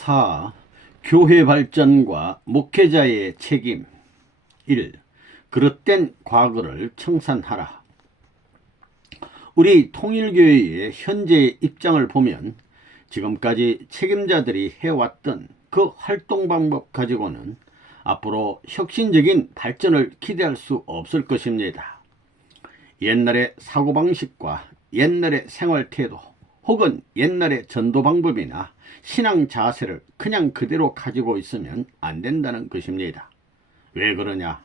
4. 교회 발전과 목회자의 책임. 1. 그릇된 과거를 청산하라. 우리 통일교회의 현재의 입장을 보면 지금까지 책임자들이 해왔던 그 활동 방법 가지고는 앞으로 혁신적인 발전을 기대할 수 없을 것입니다. 옛날의 사고방식과 옛날의 생활태도 혹은 옛날의 전도 방법이나 신앙 자세를 그냥 그대로 가지고 있으면 안 된다는 것입니다. 왜 그러냐?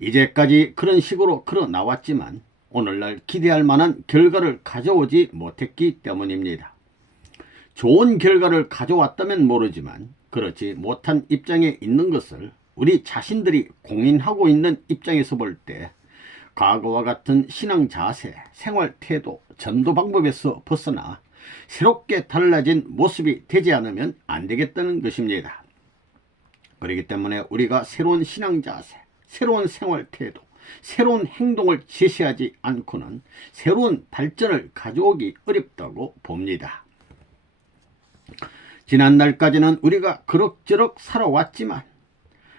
이제까지 그런 식으로 걸어 나왔지만 오늘날 기대할 만한 결과를 가져오지 못했기 때문입니다. 좋은 결과를 가져왔다면 모르지만 그렇지 못한 입장에 있는 것을 우리 자신들이 공인하고 있는 입장에서 볼 때 과거와 같은 신앙 자세, 생활 태도, 전도 방법에서 벗어나 새롭게 달라진 모습이 되지 않으면 안 되겠다는 것입니다. 그렇기 때문에 우리가 새로운 신앙 자세, 새로운 생활 태도, 새로운 행동을 제시하지 않고는 새로운 발전을 가져오기 어렵다고 봅니다. 지난날까지는 우리가 그럭저럭 살아왔지만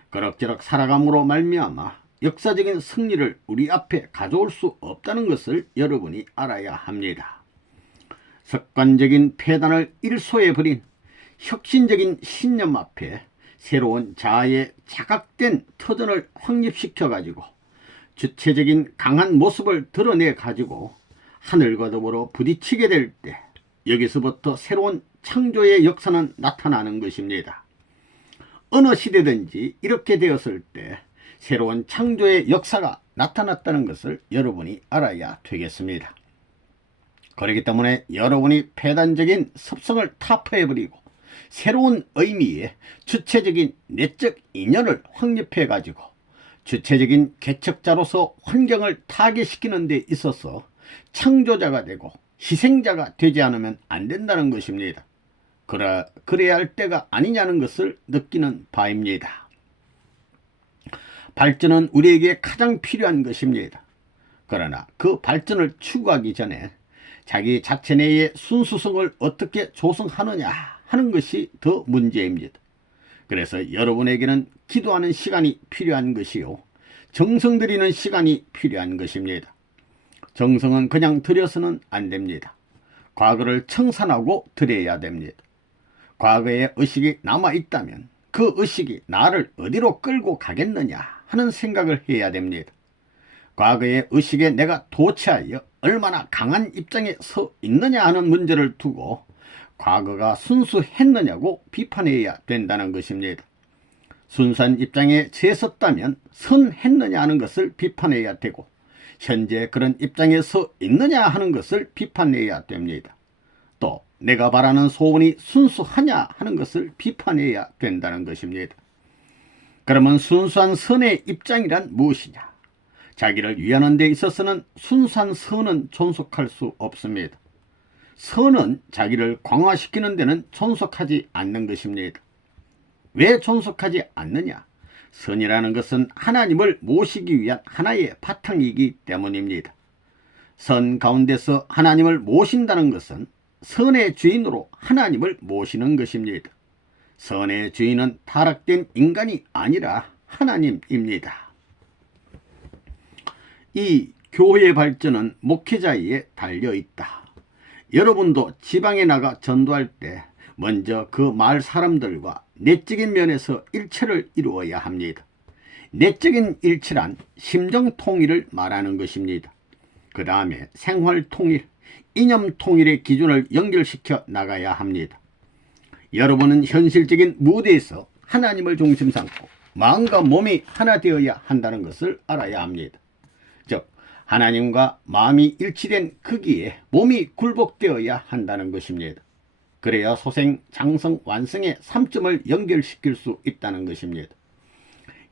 그럭저럭 살아감으로 말미암아 역사적인 승리를 우리 앞에 가져올 수 없다는 것을 여러분이 알아야 합니다. 습관적인 폐단을 일소해버린 혁신적인 신념 앞에 새로운 자아의 자각된 터전을 확립시켜가지고 주체적인 강한 모습을 드러내가지고 하늘과 더불어 부딪히게 될 때 여기서부터 새로운 창조의 역사는 나타나는 것입니다. 어느 시대든지 이렇게 되었을 때 새로운 창조의 역사가 나타났다는 것을 여러분이 알아야 되겠습니다. 그렇기 때문에 여러분이 폐단적인 습성을 타파해버리고 새로운 의미의 주체적인 내적 인연을 확립해가지고 주체적인 개척자로서 환경을 타개시키는 데 있어서 창조자가 되고 희생자가 되지 않으면 안 된다는 것입니다. 그래야 할 때가 아니냐는 것을 느끼는 바입니다. 발전은 우리에게 가장 필요한 것입니다. 그러나 그 발전을 추구하기 전에 자기 자체 내의 순수성을 어떻게 조성하느냐 하는 것이 더 문제입니다. 그래서 여러분에게는 기도하는 시간이 필요한 것이요, 정성 들이는 시간이 필요한 것입니다. 정성은 그냥 들여서는 안 됩니다. 과거를 청산하고 드려야 됩니다. 과거의 의식이 남아있다면 그 의식이 나를 어디로 끌고 가겠느냐 하는 생각을 해야 됩니다. 과거의 의식에 내가 도취하여 얼마나 강한 입장에 서 있느냐 하는 문제를 두고 과거가 순수했느냐고 비판해야 된다는 것입니다. 순수한 입장에 재섰다면 선했느냐 하는 것을 비판해야 되고 현재 그런 입장에 서 있느냐 하는 것을 비판해야 됩니다. 또 내가 바라는 소원이 순수하냐 하는 것을 비판해야 된다는 것입니다. 그러면 순수한 선의 입장이란 무엇이냐? 자기를 위하는 데 있어서는 순수한 선은 존속할 수 없습니다. 선은 자기를 강화시키는 데는 존속하지 않는 것입니다. 왜 존속하지 않느냐? 선이라는 것은 하나님을 모시기 위한 하나의 바탕이기 때문입니다. 선 가운데서 하나님을 모신다는 것은 선의 주인으로 하나님을 모시는 것입니다. 선의 주인은 타락된 인간이 아니라 하나님입니다. 이 교회의 발전은 목회자에 달려있다. 여러분도 지방에 나가 전도할 때 먼저 그 마을 사람들과 내적인 면에서 일체를 이루어야 합니다. 내적인 일치란 심정 통일을 말하는 것입니다. 그 다음에 생활 통일, 이념 통일의 기준을 연결시켜 나가야 합니다. 여러분은 현실적인 무대에서 하나님을 중심 삼고 마음과 몸이 하나 되어야 한다는 것을 알아야 합니다. 즉 하나님과 마음이 일치된 거기에 몸이 굴복되어야 한다는 것입니다. 그래야 소생, 장성, 완성의 3점을 연결시킬 수 있다는 것입니다.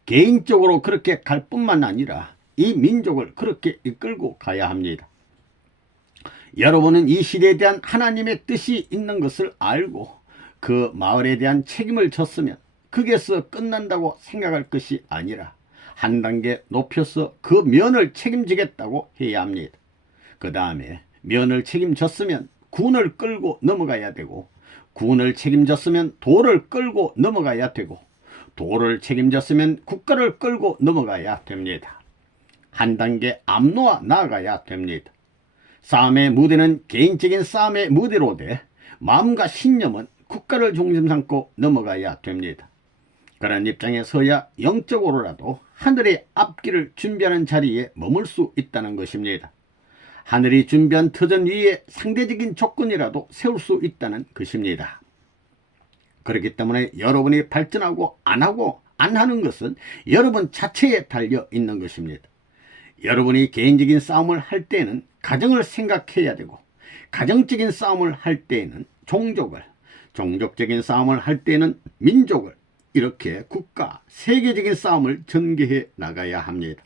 개인적으로 그렇게 갈 뿐만 아니라 이 민족을 그렇게 이끌고 가야 합니다. 여러분은 이 시대에 대한 하나님의 뜻이 있는 것을 알고 그 마을에 대한 책임을 졌으면 거기에서 끝난다고 생각할 것이 아니라 한 단계 높여서 그 면을 책임지겠다고 해야 합니다. 그 다음에 면을 책임졌으면 군을 끌고 넘어가야 되고 군을 책임졌으면 도를 끌고 넘어가야 되고, 도를 책임졌으면 국가를 끌고 넘어가야 됩니다. 한 단계 앞놓아 나아가야 됩니다. 싸움의 무대는 개인적인 싸움의 무대로 돼 마음과 신념은 국가를 중심 삼고 넘어가야 됩니다. 그런 입장에 서야 영적으로라도 하늘의 앞길을 준비하는 자리에 머물 수 있다는 것입니다. 하늘이 준비한 터전 위에 상대적인 조건이라도 세울 수 있다는 것입니다. 그렇기 때문에 여러분이 발전하고 안 하는 것은 여러분 자체에 달려 있는 것입니다. 여러분이 개인적인 싸움을 할 때는 가정을 생각해야 되고, 가정적인 싸움을 할 때에는 종족을, 종족적인 싸움을 할 때는 민족을, 이렇게 국가, 세계적인 싸움을 전개해 나가야 합니다.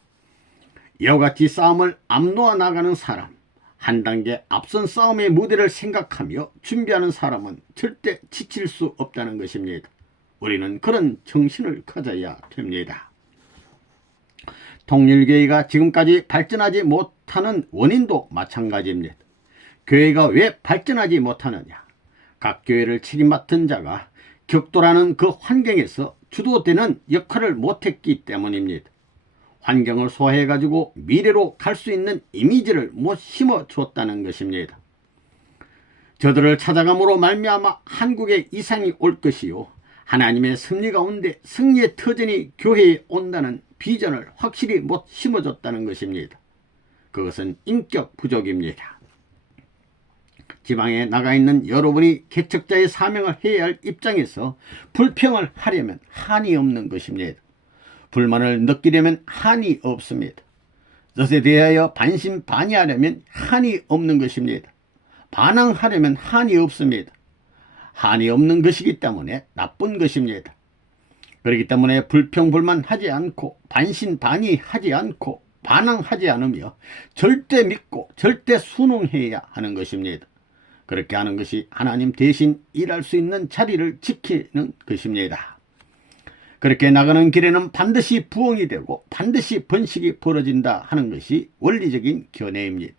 이와 같이 싸움을 앞놓아 나가는 사람, 한 단계 앞선 싸움의 무대를 생각하며 준비하는 사람은 절대 지칠 수 없다는 것입니다. 우리는 그런 정신을 가져야 됩니다. 통일교회가 지금까지 발전하지 못하는 원인도 마찬가지입니다. 교회가 왜 발전하지 못하느냐? 각 교회를 책임맡은 자가 격돌하는 그 환경에서 주도되는 역할을 못했기 때문입니다. 환경을 소화해가지고 미래로 갈 수 있는 이미지를 못 심어줬다는 것입니다. 저들을 찾아감으로 말미암아 한국에 이상이 올 것이요, 하나님의 섭리 가운데 승리의 터전이 교회에 온다는 비전을 확실히 못 심어줬다는 것입니다. 그것은 인격 부족입니다. 지방에 나가 있는 여러분이 개척자의 사명을 해야 할 입장에서 불평을 하려면 한이 없는 것입니다. 불만을 느끼려면 한이 없습니다. 뜻에 대하여 반신반의하려면 한이 없는 것입니다. 반항하려면 한이 없습니다. 한이 없는 것이기 때문에 나쁜 것입니다. 그렇기 때문에 불평불만하지 않고 반신반의하지 않고 반항하지 않으며 절대 믿고 절대 순응해야 하는 것입니다. 그렇게 하는 것이 하나님 대신 일할 수 있는 자리를 지키는 것입니다. 그렇게 나가는 길에는 반드시 부흥이 되고 반드시 번식이 벌어진다 하는 것이 원리적인 견해입니다.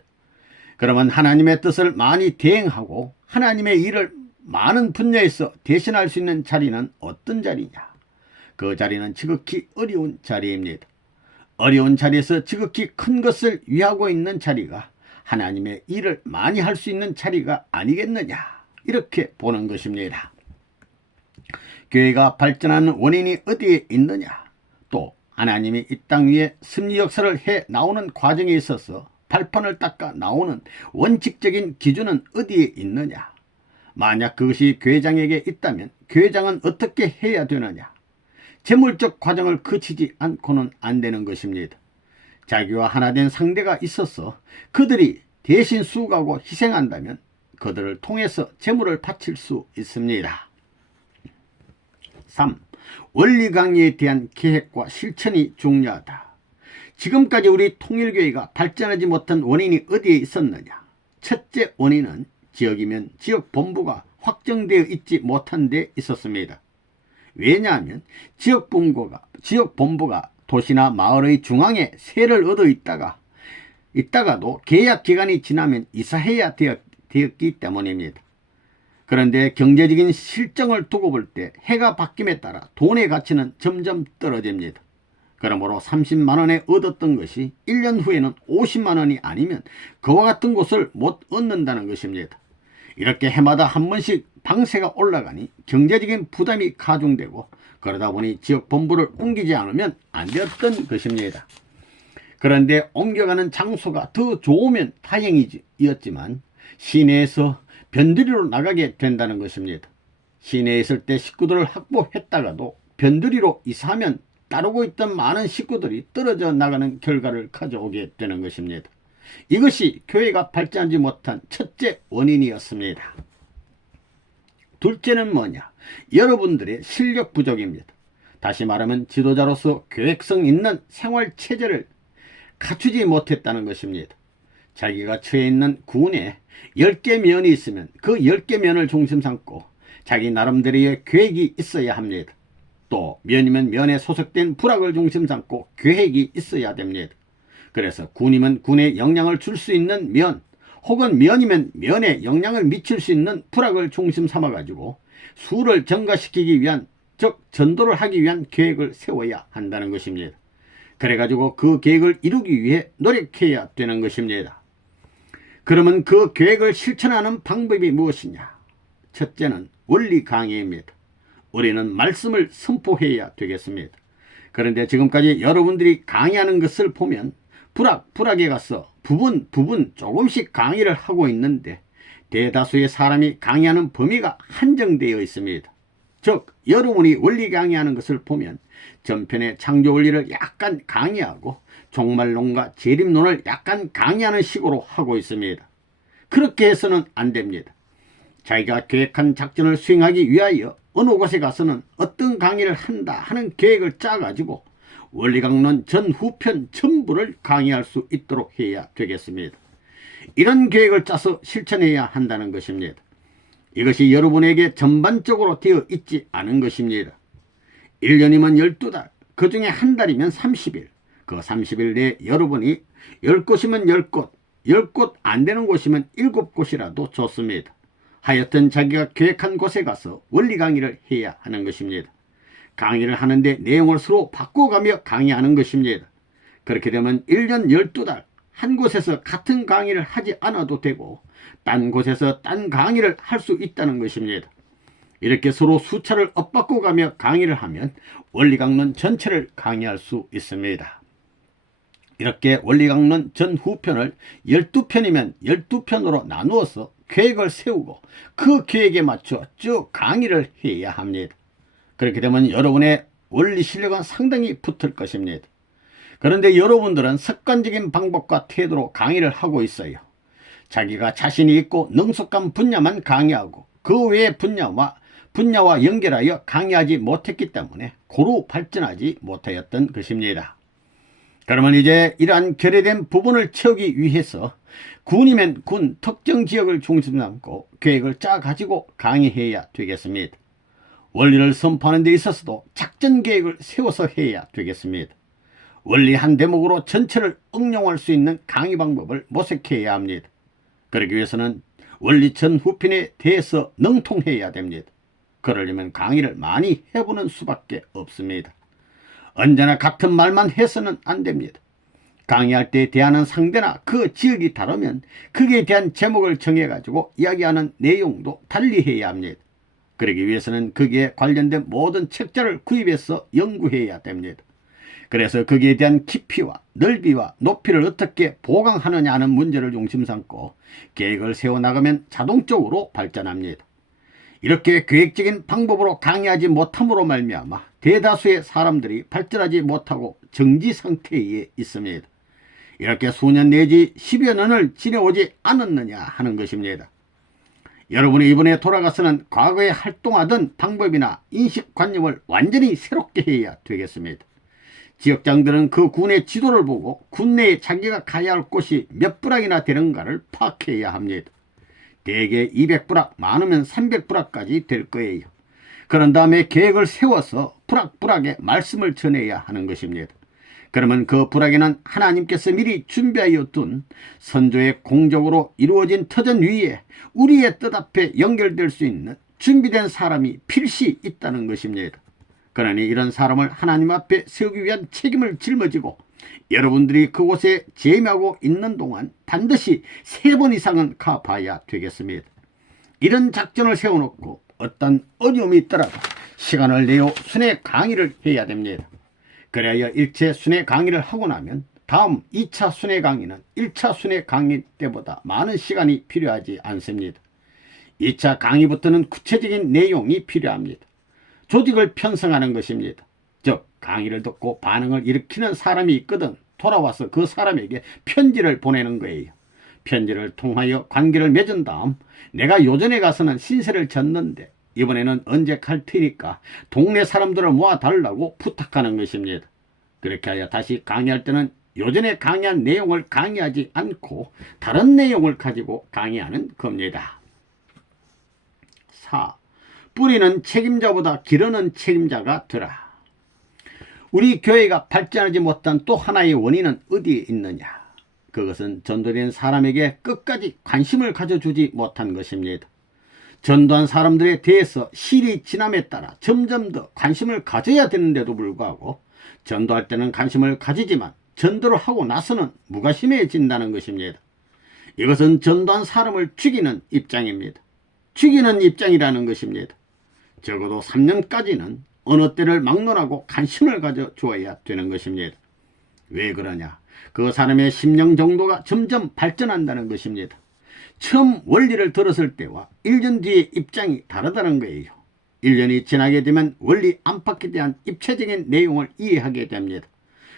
그러면 하나님의 뜻을 많이 대행하고 하나님의 일을 많은 분야에서 대신할 수 있는 자리는 어떤 자리냐? 그 자리는 지극히 어려운 자리입니다. 어려운 자리에서 지극히 큰 것을 위하고 있는 자리가 하나님의 일을 많이 할 수 있는 자리가 아니겠느냐, 이렇게 보는 것입니다. 교회가 발전하는 원인이 어디에 있느냐, 또 하나님이 이 땅 위에 섭리 역사를 해 나오는 과정에 있어서 발판을 닦아 나오는 원칙적인 기준은 어디에 있느냐, 만약 그것이 교회장에게 있다면 교회장은 어떻게 해야 되느냐, 재물적 과정을 거치지 않고는 안 되는 것입니다. 자기와 하나 된 상대가 있어서 그들이 대신 수고하고 희생한다면 그들을 통해서 재물을 바칠 수 있습니다. 3. 원리 강의에 대한 계획과 실천이 중요하다. 지금까지 우리 통일교회가 발전하지 못한 원인이 어디에 있었느냐? 첫째 원인은 지역이면 지역본부가 확정되어 있지 못한 데 있었습니다. 왜냐하면 지역본부가 도시나 마을의 중앙에 세를 얻어 있다가도 계약 기간이 지나면 이사해야 되었기 때문입니다. 그런데 경제적인 실정을 두고 볼 때 해가 바뀜에 따라 돈의 가치는 점점 떨어집니다. 그러므로 30만 원에 얻었던 것이 1년 후에는 50만 원이 아니면 그와 같은 곳을 못 얻는다는 것입니다. 이렇게 해마다 한 번씩 방세가 올라가니 경제적인 부담이 가중되고, 그러다 보니 지역 본부를 옮기지 않으면 안 되었던 것입니다. 그런데 옮겨가는 장소가 더 좋으면 다행이었지만 시내에서 변두리로 나가게 된다는 것입니다. 시내에 있을 때 식구들을 확보했다가도 변두리로 이사하면 따르고 있던 많은 식구들이 떨어져 나가는 결과를 가져오게 되는 것입니다. 이것이 교회가 발전하지 못한 첫째 원인이었습니다. 둘째는 뭐냐? 여러분들의 실력 부족입니다. 다시 말하면 지도자로서 계획성 있는 생활체제를 갖추지 못했다는 것입니다. 자기가 처해 있는 군에 10개 면이 있으면 그 10개 면을 중심 삼고 자기 나름대로의 계획이 있어야 합니다. 또 면이면 면에 소속된 부락을 중심 삼고 계획이 있어야 됩니다. 그래서 군이면 군에 영향을 줄 수 있는 면, 혹은 면이면 면에 영향을 미칠 수 있는 부락을 중심 삼아 가지고 수를 증가시키기 위한, 즉 전도를 하기 위한 계획을 세워야 한다는 것입니다. 그래가지고 그 계획을 이루기 위해 노력해야 되는 것입니다. 그러면 그 계획을 실천하는 방법이 무엇이냐? 첫째는 원리 강의입니다. 우리는 말씀을 선포해야 되겠습니다. 그런데 지금까지 여러분들이 강의하는 것을 보면 부락부락에 가서 부분 조금씩 강의를 하고 있는데 대다수의 사람이 강의하는 범위가 한정되어 있습니다. 즉 여러분이 원리 강의하는 것을 보면 전편의 창조 원리를 약간 강의하고 종말론과 재림론을 약간 강의하는 식으로 하고 있습니다. 그렇게 해서는 안 됩니다. 자기가 계획한 작전을 수행하기 위하여 어느 곳에 가서는 어떤 강의를 한다 하는 계획을 짜가지고 원리강론 전후편 전부를 강의할 수 있도록 해야 되겠습니다. 이런 계획을 짜서 실천해야 한다는 것입니다. 이것이 여러분에게 전반적으로 되어 있지 않은 것입니다. 1년이면 12달, 그 중에 한 달이면 30일, 그 30일 내에 여러분이 10곳이면 10곳, 10곳 안 되는 곳이면 7곳이라도 좋습니다. 하여튼 자기가 계획한 곳에 가서 원리 강의를 해야 하는 것입니다. 강의를 하는데 내용을 서로 바꿔가며 강의하는 것입니다. 그렇게 되면 1년 12달 한 곳에서 같은 강의를 하지 않아도 되고 딴 곳에서 딴 강의를 할 수 있다는 것입니다. 이렇게 서로 수차를 엇바꿔가며 강의를 하면 원리강론 전체를 강의할 수 있습니다. 이렇게 원리강론 전후편을 12편이면 12편으로 나누어서 계획을 세우고 그 계획에 맞춰 쭉 강의를 해야 합니다. 그렇게 되면 여러분의 원리 실력은 상당히 붙을 것입니다. 그런데 여러분들은 습관적인 방법과 태도로 강의를 하고 있어요. 자기가 자신이 있고 능숙한 분야만 강의하고 그 외의 분야와 연결하여 강의하지 못했기 때문에 고루 발전하지 못하였던 것입니다. 그러면 이제 이러한 결여된 부분을 채우기 위해서 군이면 군 특정 지역을 중심으로 삼고 계획을 짜가지고 강의해야 되겠습니다. 원리를 선포하는 데 있어서도 작전 계획을 세워서 해야 되겠습니다. 원리 한 대목으로 전체를 응용할 수 있는 강의 방법을 모색해야 합니다. 그러기 위해서는 원리 전후편에 대해서 능통해야 됩니다. 그러려면 강의를 많이 해보는 수밖에 없습니다. 언제나 같은 말만 해서는 안 됩니다. 강의할 때 대하는 상대나 그 지역이 다르면 거기에 대한 제목을 정해가지고 이야기하는 내용도 달리해야 합니다. 그러기 위해서는 거기에 관련된 모든 책자를 구입해서 연구해야 됩니다. 그래서 거기에 대한 깊이와 넓이와 높이를 어떻게 보강하느냐 하는 문제를 중심 삼고 계획을 세워나가면 자동적으로 발전합니다. 이렇게 계획적인 방법으로 강의하지 못함으로 말미암아 대다수의 사람들이 발전하지 못하고 정지 상태에 있습니다. 이렇게 수년 내지 10여 년을 지내오지 않았느냐 하는 것입니다. 여러분이 이번에 돌아가서는 과거에 활동하던 방법이나 인식관념을 완전히 새롭게 해야 되겠습니다. 지역장들은 그 군의 지도를 보고 군 내에 자기가 가야 할 곳이 몇 부락이나 되는가를 파악해야 합니다. 대개 200부락, 많으면 300부락까지 될 거예요. 그런 다음에 계획을 세워서 부락부락에 말씀을 전해야 하는 것입니다. 그러면 그 부락에는 하나님께서 미리 준비하여 둔 선조의 공적으로 이루어진 터전 위에 우리의 뜻 앞에 연결될 수 있는 준비된 사람이 필시 있다는 것입니다. 그러니 이런 사람을 하나님 앞에 세우기 위한 책임을 짊어지고 여러분들이 그곳에 재임하고 있는 동안 반드시 3번 이상은 가봐야 되겠습니다. 이런 작전을 세워놓고 어떤 어려움이 있더라도 시간을 내어 순회 강의를 해야 됩니다. 그래야 일체 순회 강의를 하고 나면 다음 2차 순회 강의는 1차 순회 강의 때보다 많은 시간이 필요하지 않습니다. 2차 강의부터는 구체적인 내용이 필요합니다. 조직을 편성하는 것입니다. 즉 강의를 듣고 반응을 일으키는 사람이 있거든 돌아와서 그 사람에게 편지를 보내는 거예요. 편지를 통하여 관계를 맺은 다음 내가 요전에 가서는 신세를 졌는데 이번에는 언제 갈 테니까 동네 사람들을 모아달라고 부탁하는 것입니다. 그렇게 하여 다시 강의할 때는 요전에 강의한 내용을 강의하지 않고 다른 내용을 가지고 강의하는 겁니다. 4. 뿌리는 책임자보다 기르는 책임자가 되라. 우리 교회가 발전하지 못한 또 하나의 원인은 어디에 있느냐? 그것은 전도된 사람에게 끝까지 관심을 가져주지 못한 것입니다. 전도한 사람들에 대해서 시일이 지남에 따라 점점 더 관심을 가져야 되는데도 불구하고 전도할 때는 관심을 가지지만 전도를 하고 나서는 무관심해진다는 것입니다. 이것은 전도한 사람을 죽이는 입장입니다. 죽이는 입장이라는 것입니다. 적어도 3년까지는 어느 때를 막론하고 관심을 가져 주어야 되는 것입니다. 왜 그러냐? 그 사람의 심령 정도가 점점 발전한다는 것입니다. 처음 원리를 들었을 때와 1년 뒤의 입장이 다르다는 거예요. 1년이 지나게 되면 원리 안팎에 대한 입체적인 내용을 이해하게 됩니다.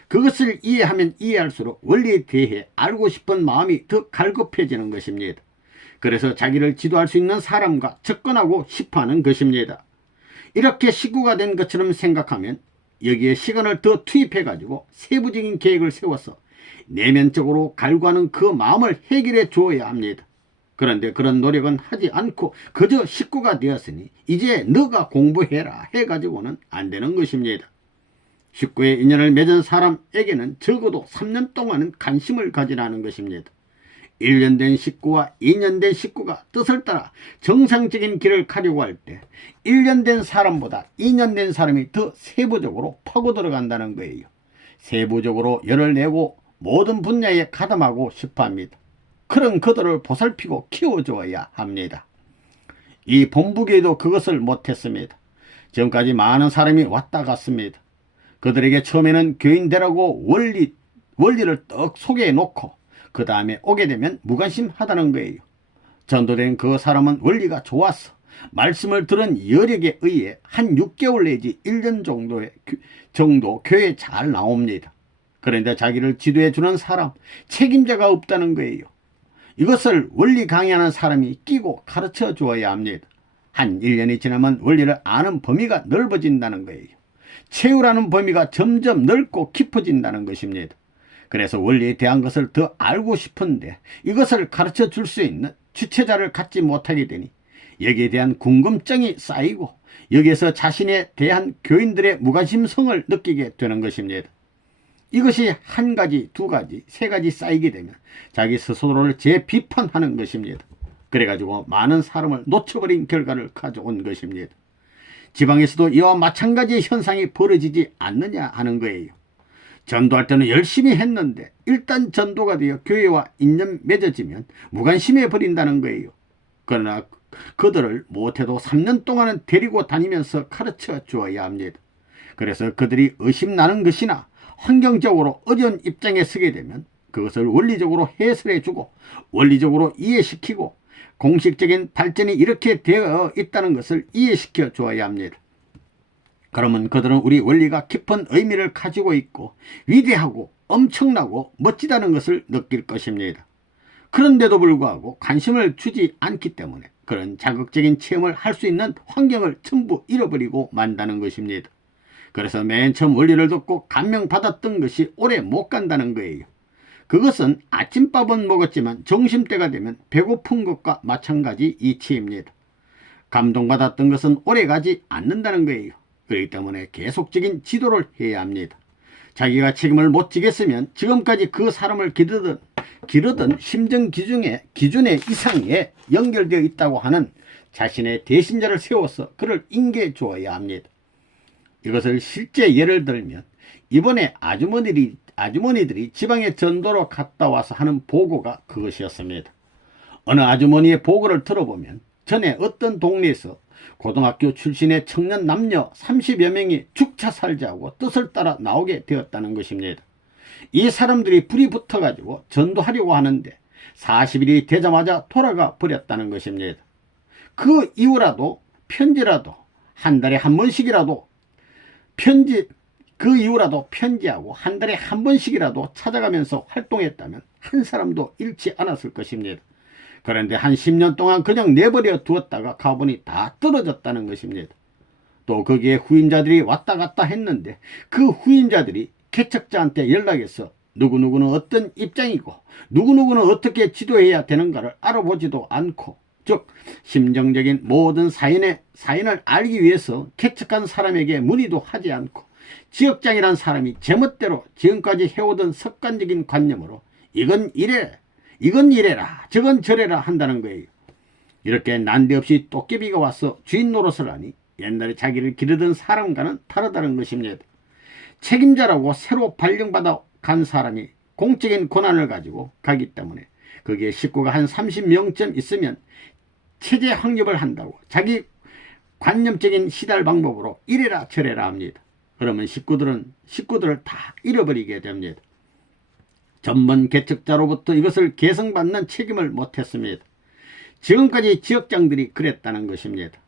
그것을 이해하면 이해할수록 원리에 대해 알고 싶은 마음이 더 갈급해지는 것입니다. 그래서 자기를 지도할 수 있는 사람과 접근하고 싶어하는 것입니다. 이렇게 식구가 된 것처럼 생각하면 여기에 시간을 더 투입해가지고 세부적인 계획을 세워서 내면적으로 갈구하는 그 마음을 해결해 주어야 합니다. 그런데 그런 노력은 하지 않고 그저 식구가 되었으니 이제 너가 공부해라 해가지고는 안 되는 것입니다. 식구의 인연을 맺은 사람에게는 적어도 3년 동안은 관심을 가지라는 것입니다. 1년 된 식구와 2년 된 식구가 뜻을 따라 정상적인 길을 가려고 할 때 1년 된 사람보다 2년 된 사람이 더 세부적으로 파고 들어간다는 거예요. 세부적으로 열을 내고 모든 분야에 가담하고 싶어합니다. 그런 그들을 보살피고 키워줘야 합니다. 이 본부교회도 그것을 못했습니다. 지금까지 많은 사람이 왔다 갔습니다. 그들에게 처음에는 교인 되라고 원리를 떡 소개해 놓고 그 다음에 오게 되면 무관심하다는 거예요. 전도된 그 사람은 원리가 좋았어. 말씀을 들은 여력에 의해 한 6개월 내지 1년 정도 교회에 잘 나옵니다. 그런데 자기를 지도해 주는 사람, 책임자가 없다는 거예요. 이것을 원리 강의하는 사람이 끼고 가르쳐 주어야 합니다. 한 1년이 지나면 원리를 아는 범위가 넓어진다는 거예요. 채우라는 범위가 점점 넓고 깊어진다는 것입니다. 그래서 원리에 대한 것을 더 알고 싶은데 이것을 가르쳐 줄 수 있는 주체자를 갖지 못하게 되니 여기에 대한 궁금증이 쌓이고 여기에서 자신에 대한 교인들의 무관심성을 느끼게 되는 것입니다. 이것이 한 가지, 두 가지, 세 가지 쌓이게 되면 자기 스스로를 재비판하는 것입니다. 그래가지고 많은 사람을 놓쳐버린 결과를 가져온 것입니다. 지방에서도 이와 마찬가지의 현상이 벌어지지 않느냐 하는 거예요. 전도할 때는 열심히 했는데 일단 전도가 되어 교회와 인연 맺어지면 무관심해 버린다는 거예요. 그러나 그들을 못해도 3년 동안은 데리고 다니면서 가르쳐 주어야 합니다. 그래서 그들이 의심나는 것이나 환경적으로 어려운 입장에 서게 되면 그것을 원리적으로 해설해 주고 원리적으로 이해시키고 공식적인 발전이 이렇게 되어 있다는 것을 이해시켜 주어야 합니다. 그러면 그들은 우리 원리가 깊은 의미를 가지고 있고 위대하고 엄청나고 멋지다는 것을 느낄 것입니다. 그런데도 불구하고 관심을 주지 않기 때문에 그런 자극적인 체험을 할 수 있는 환경을 전부 잃어버리고 만다는 것입니다. 그래서 맨 처음 원리를 듣고 감명받았던 것이 오래 못 간다는 거예요. 그것은 아침밥은 먹었지만 점심때가 되면 배고픈 것과 마찬가지 이치입니다. 감동받았던 것은 오래가지 않는다는 거예요. 그렇기 때문에 계속적인 지도를 해야 합니다. 자기가 책임을 못 지겠으면 지금까지 그 사람을 기르던 심정 기준의 이상에 연결되어 있다고 하는 자신의 대신자를 세워서 그를 인계해 주어야 합니다. 이것을 실제 예를 들면 이번에 아주머니들이 지방에 전도로 갔다 와서 하는 보고가 그것이었습니다. 어느 아주머니의 보고를 들어보면 전에 어떤 동네에서 고등학교 출신의 청년 남녀 30여 명이 죽자 살자고 뜻을 따라 나오게 되었다는 것입니다. 이 사람들이 불이 붙어가지고 전도하려고 하는데 40일이 되자마자 돌아가 버렸다는 것입니다. 그 이후라도 편지라도 한 달에 한 번씩이라도 그 이후라도 편지하고 한 달에 한 번씩이라도 찾아가면서 활동했다면 한 사람도 잃지 않았을 것입니다. 그런데 한 10년 동안 그냥 내버려 두었다가 가보니 다 떨어졌다는 것입니다. 또 거기에 후임자들이 왔다 갔다 했는데 그 후임자들이 개척자한테 연락해서 누구누구는 어떤 입장이고 누구누구는 어떻게 지도해야 되는가를 알아보지도 않고, 즉 심정적인 모든 사연을 알기 위해서 개척한 사람에게 문의도 하지 않고 지역장이란 사람이 제멋대로 지금까지 해오던 습관적인 관념으로 이건 이래라 저건 저래라 한다는 거예요. 이렇게 난데없이 도깨비가 와서 주인 노릇을 하니 옛날에 자기를 기르던 사람과는 다르다는 것입니다. 책임자라고 새로 발령받아 간 사람이 공적인 권한을 가지고 가기 때문에 거기에 식구가 한 30명쯤 있으면 체제 확립을 한다고 자기 관념적인 시달 방법으로 이래라 저래라 합니다. 그러면 식구들을 다 잃어버리게 됩니다. 전번 개척자로부터 이것을 계승받는 책임을 못했습니다. 지금까지 지역장들이 그랬다는 것입니다.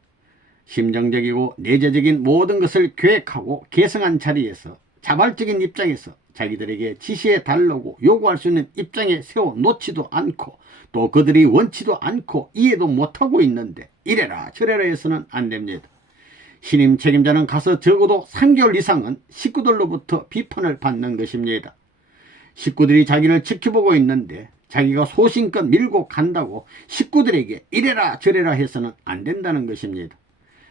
심정적이고 내재적인 모든 것을 계획하고 계승한 자리에서 자발적인 입장에서 자기들에게 지시해 달라고 요구할 수 있는 입장에 세워 놓지도 않고 또 그들이 원치도 않고 이해도 못하고 있는데 이래라 저래라 해서는 안 됩니다. 신임 책임자는 가서 적어도 3개월 이상은 식구들로부터 비판을 받는 것입니다. 식구들이 자기를 지켜보고 있는데 자기가 소신껏 밀고 간다고 식구들에게 이래라 저래라 해서는 안 된다는 것입니다.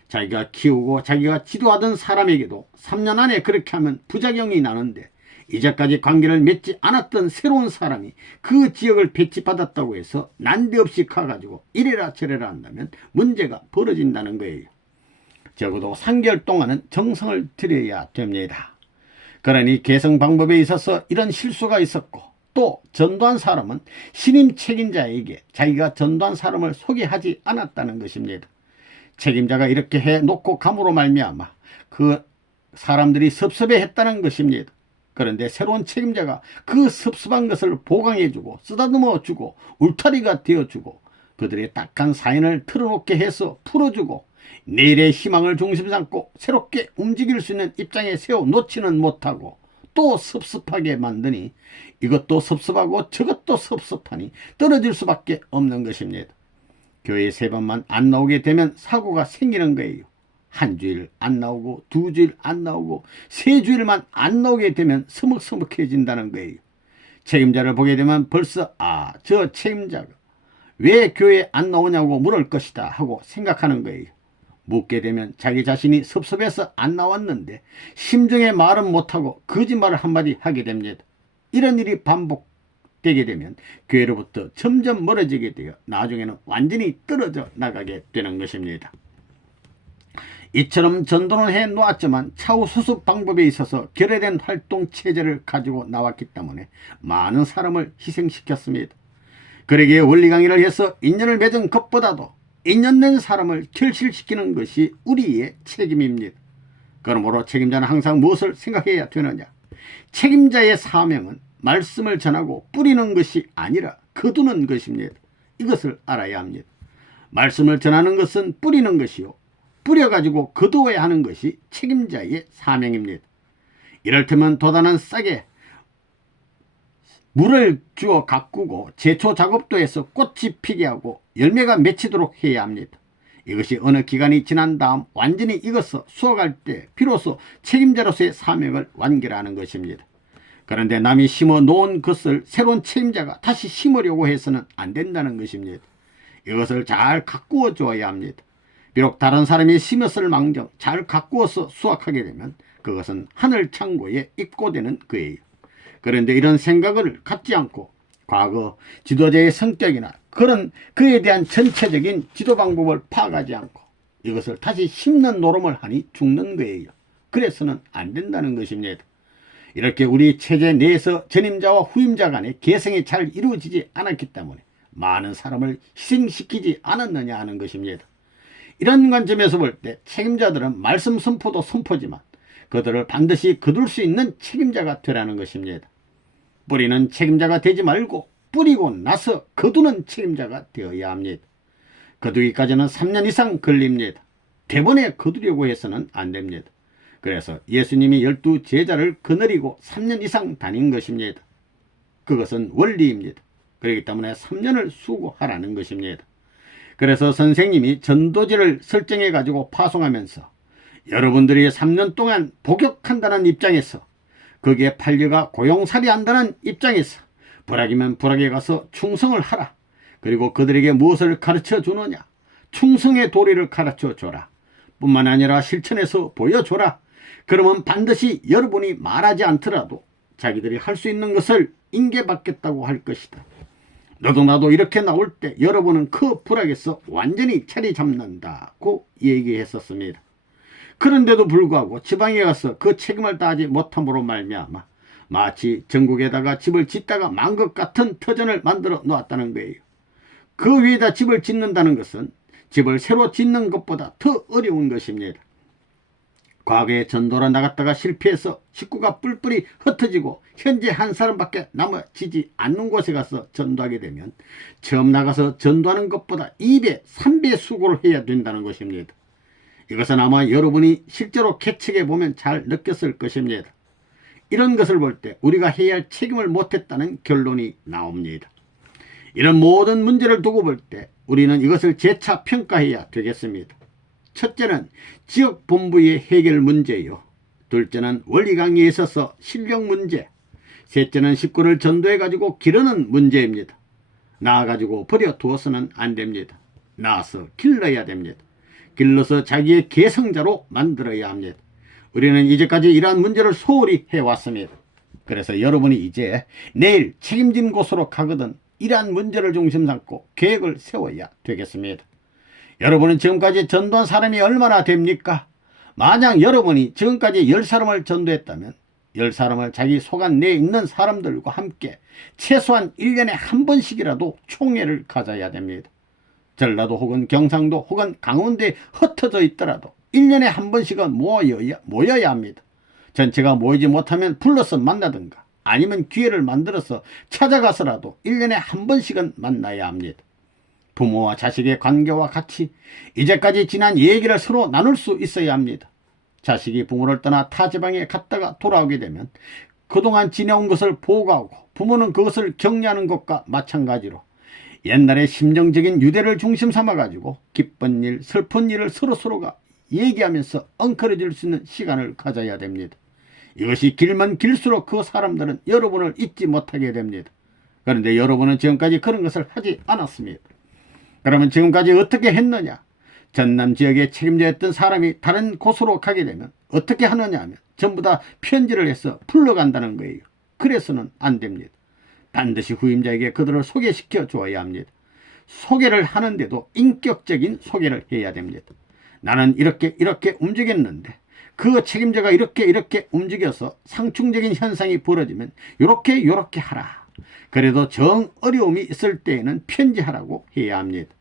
자기가 키우고 자기가 지도하던 사람에게도 3년 안에 그렇게 하면 부작용이 나는데 이제까지 관계를 맺지 않았던 새로운 사람이 그 지역을 배치받았다고 해서 난데없이 가가지고 이래라 저래라 한다면 문제가 벌어진다는 거예요. 적어도 3개월 동안은 정성을 들여야 됩니다. 그러니 계승 방법에 있어서 이런 실수가 있었고 또 전도한 사람은 신임 책임자에게 자기가 전도한 사람을 소개하지 않았다는 것입니다. 책임자가 이렇게 해놓고 감으로 말미암아 그 사람들이 섭섭해했다는 것입니다. 그런데 새로운 책임자가 그 섭섭한 것을 보강해주고 쓰다듬어주고 울타리가 되어주고 그들의 딱한 사연을 털어놓게 해서 풀어주고 내일의 희망을 중심 삼고 새롭게 움직일 수 있는 입장에 세워놓지는 못하고 또 섭섭하게 만드니 이것도 섭섭하고 저것도 섭섭하니 떨어질 수밖에 없는 것입니다. 교회 3번만 안 나오게 되면 사고가 생기는 거예요. 한 주일 안 나오고 2주일 안 나오고 3주일만 안 나오게 되면 서먹서먹해진다는 거예요. 책임자를 보게 되면 벌써 저 책임자가 왜 교회에 안 나오냐고 물을 것이다 하고 생각하는 거예요. 묻게 되면 자기 자신이 섭섭해서 안 나왔는데 심정의 말은 못하고 거짓말을 한마디 하게 됩니다. 이런 일이 반복되게 되면 교회로부터 점점 멀어지게 되어 나중에는 완전히 떨어져 나가게 되는 것입니다. 이처럼 전도는 해놓았지만 차후 수습 방법에 있어서 결여된 활동 체제를 가지고 나왔기 때문에 많은 사람을 희생시켰습니다. 그러기에 원리 강의를 해서 인연을 맺은 것보다도 인연된 사람을 결실시키는 것이 우리의 책임입니다. 그러므로 책임자는 항상 무엇을 생각해야 되느냐? 책임자의 사명은 말씀을 전하고 뿌리는 것이 아니라 거두는 것입니다. 이것을 알아야 합니다. 말씀을 전하는 것은 뿌리는 것이요 뿌려가지고 거두어야 하는 것이 책임자의 사명입니다. 이를테면 도단한 싹에 물을 주어 가꾸고 제초 작업도 해서 꽃이 피게 하고 열매가 맺히도록 해야 합니다. 이것이 어느 기간이 지난 다음 완전히 익어서 수확할 때 비로소 책임자로서의 사명을 완결하는 것입니다. 그런데 남이 심어 놓은 것을 새로운 책임자가 다시 심으려고 해서는 안 된다는 것입니다. 이것을 잘 가꾸어 줘야 합니다. 비록 다른 사람이 심었을 망정 잘 가꾸어서 수확하게 되면 그것은 하늘 창고에 입고되는 거예요. 그런데 이런 생각을 갖지 않고 과거 지도자의 성격이나 그런 그에 대한 전체적인 지도 방법을 파악하지 않고 이것을 다시 심는 노름을 하니 죽는 거예요. 그래서는 안 된다는 것입니다. 이렇게 우리 체제 내에서 전임자와 후임자 간의 계승이 잘 이루어지지 않았기 때문에 많은 사람을 희생시키지 않았느냐 하는 것입니다. 이런 관점에서 볼 때 책임자들은 말씀 선포도 선포지만 그들을 반드시 거둘 수 있는 책임자가 되라는 것입니다. 뿌리는 책임자가 되지 말고 뿌리고 나서 거두는 책임자가 되어야 합니다. 거두기까지는 3년 이상 걸립니다. 대번에 거두려고 해서는 안 됩니다. 그래서 예수님이 12 제자를 거느리고 3년 이상 다닌 것입니다. 그것은 원리입니다. 그렇기 때문에 3년을 수고하라는 것입니다. 그래서 선생님이 전도지를 설정해 가지고 파송하면서 여러분들이 3년 동안 복역한다는 입장에서 거기에 팔려가 고용살이 한다는 입장에서 불악이면 불악에 가서 충성을 하라. 그리고 그들에게 무엇을 가르쳐 주느냐? 충성의 도리를 가르쳐 줘라. 뿐만 아니라 실천해서 보여줘라. 그러면 반드시 여러분이 말하지 않더라도 자기들이 할 수 있는 것을 인계받겠다고 할 것이다. 너도 나도 이렇게 나올 때 여러분은 그 불악에서 완전히 자리 잡는다고 얘기했었습니다. 그런데도 불구하고 지방에 가서 그 책임을 다하지 못함으로 말미암아 마치 전국에다가 집을 짓다가 망 것 같은 터전을 만들어 놓았다는 거예요. 그 위에다 집을 짓는다는 것은 집을 새로 짓는 것보다 더 어려운 것입니다. 과거에 전도로 나갔다가 실패해서 식구가 뿔뿔이 흩어지고 현재 한 사람밖에 남아지지 않는 곳에 가서 전도하게 되면 처음 나가서 전도하는 것보다 2배, 3배 수고를 해야 된다는 것입니다. 이것은 아마 여러분이 실제로 개척해 보면 잘 느꼈을 것입니다. 이런 것을 볼 때 우리가 해야 할 책임을 못했다는 결론이 나옵니다. 이런 모든 문제를 두고 볼 때 우리는 이것을 재차 평가해야 되겠습니다. 첫째는 지역본부의 해결 문제요. 둘째는 원리 강의에 있어서 실력 문제. 셋째는 식구를 전도해가지고 기르는 문제입니다. 낳아가지고 버려두어서는 안 됩니다. 낳아서 길러야 됩니다. 길러서 자기의 계승자로 만들어야 합니다. 우리는 이제까지 이러한 문제를 소홀히 해왔습니다. 그래서 여러분이 이제 내일 책임진 곳으로 가거든 이러한 문제를 중심 삼고 계획을 세워야 되겠습니다. 여러분은 지금까지 전도한 사람이 얼마나 됩니까? 만약 여러분이 지금까지 10사람을 전도했다면 10사람을 자기 속안 내에 있는 사람들과 함께 최소한 1년에 한 번씩이라도 총회를 가져야 됩니다. 전라도 혹은 경상도 혹은 강원도에 흩어져 있더라도 1년에 한 번씩은 모여야 합니다. 전체가 모이지 못하면 불러서 만나든가 아니면 기회를 만들어서 찾아가서라도 1년에 한 번씩은 만나야 합니다. 부모와 자식의 관계와 같이 이제까지 지난 얘기를 서로 나눌 수 있어야 합니다. 자식이 부모를 떠나 타 지방에 갔다가 돌아오게 되면 그동안 지내온 것을 보고하고 부모는 그것을 격려하는 것과 마찬가지로 옛날의 심정적인 유대를 중심 삼아가지고 기쁜 일, 슬픈 일을 서로가 얘기하면서 엉클어질 수 있는 시간을 가져야 됩니다. 이것이 길면 길수록 그 사람들은 여러분을 잊지 못하게 됩니다. 그런데 여러분은 지금까지 그런 것을 하지 않았습니다. 그러면 지금까지 어떻게 했느냐? 전남 지역에 책임자였던 사람이 다른 곳으로 가게 되면 어떻게 하느냐 하면 전부 다 편지를 해서 불러간다는 거예요. 그래서는 안 됩니다. 반드시 후임자에게 그들을 소개시켜 줘야 합니다. 소개를 하는데도 인격적인 소개를 해야 됩니다. 나는 이렇게 움직였는데 그 책임자가 이렇게 움직여서 상충적인 현상이 벌어지면 요렇게 하라. 그래도 정 어려움이 있을 때에는 편지하라고 해야 합니다.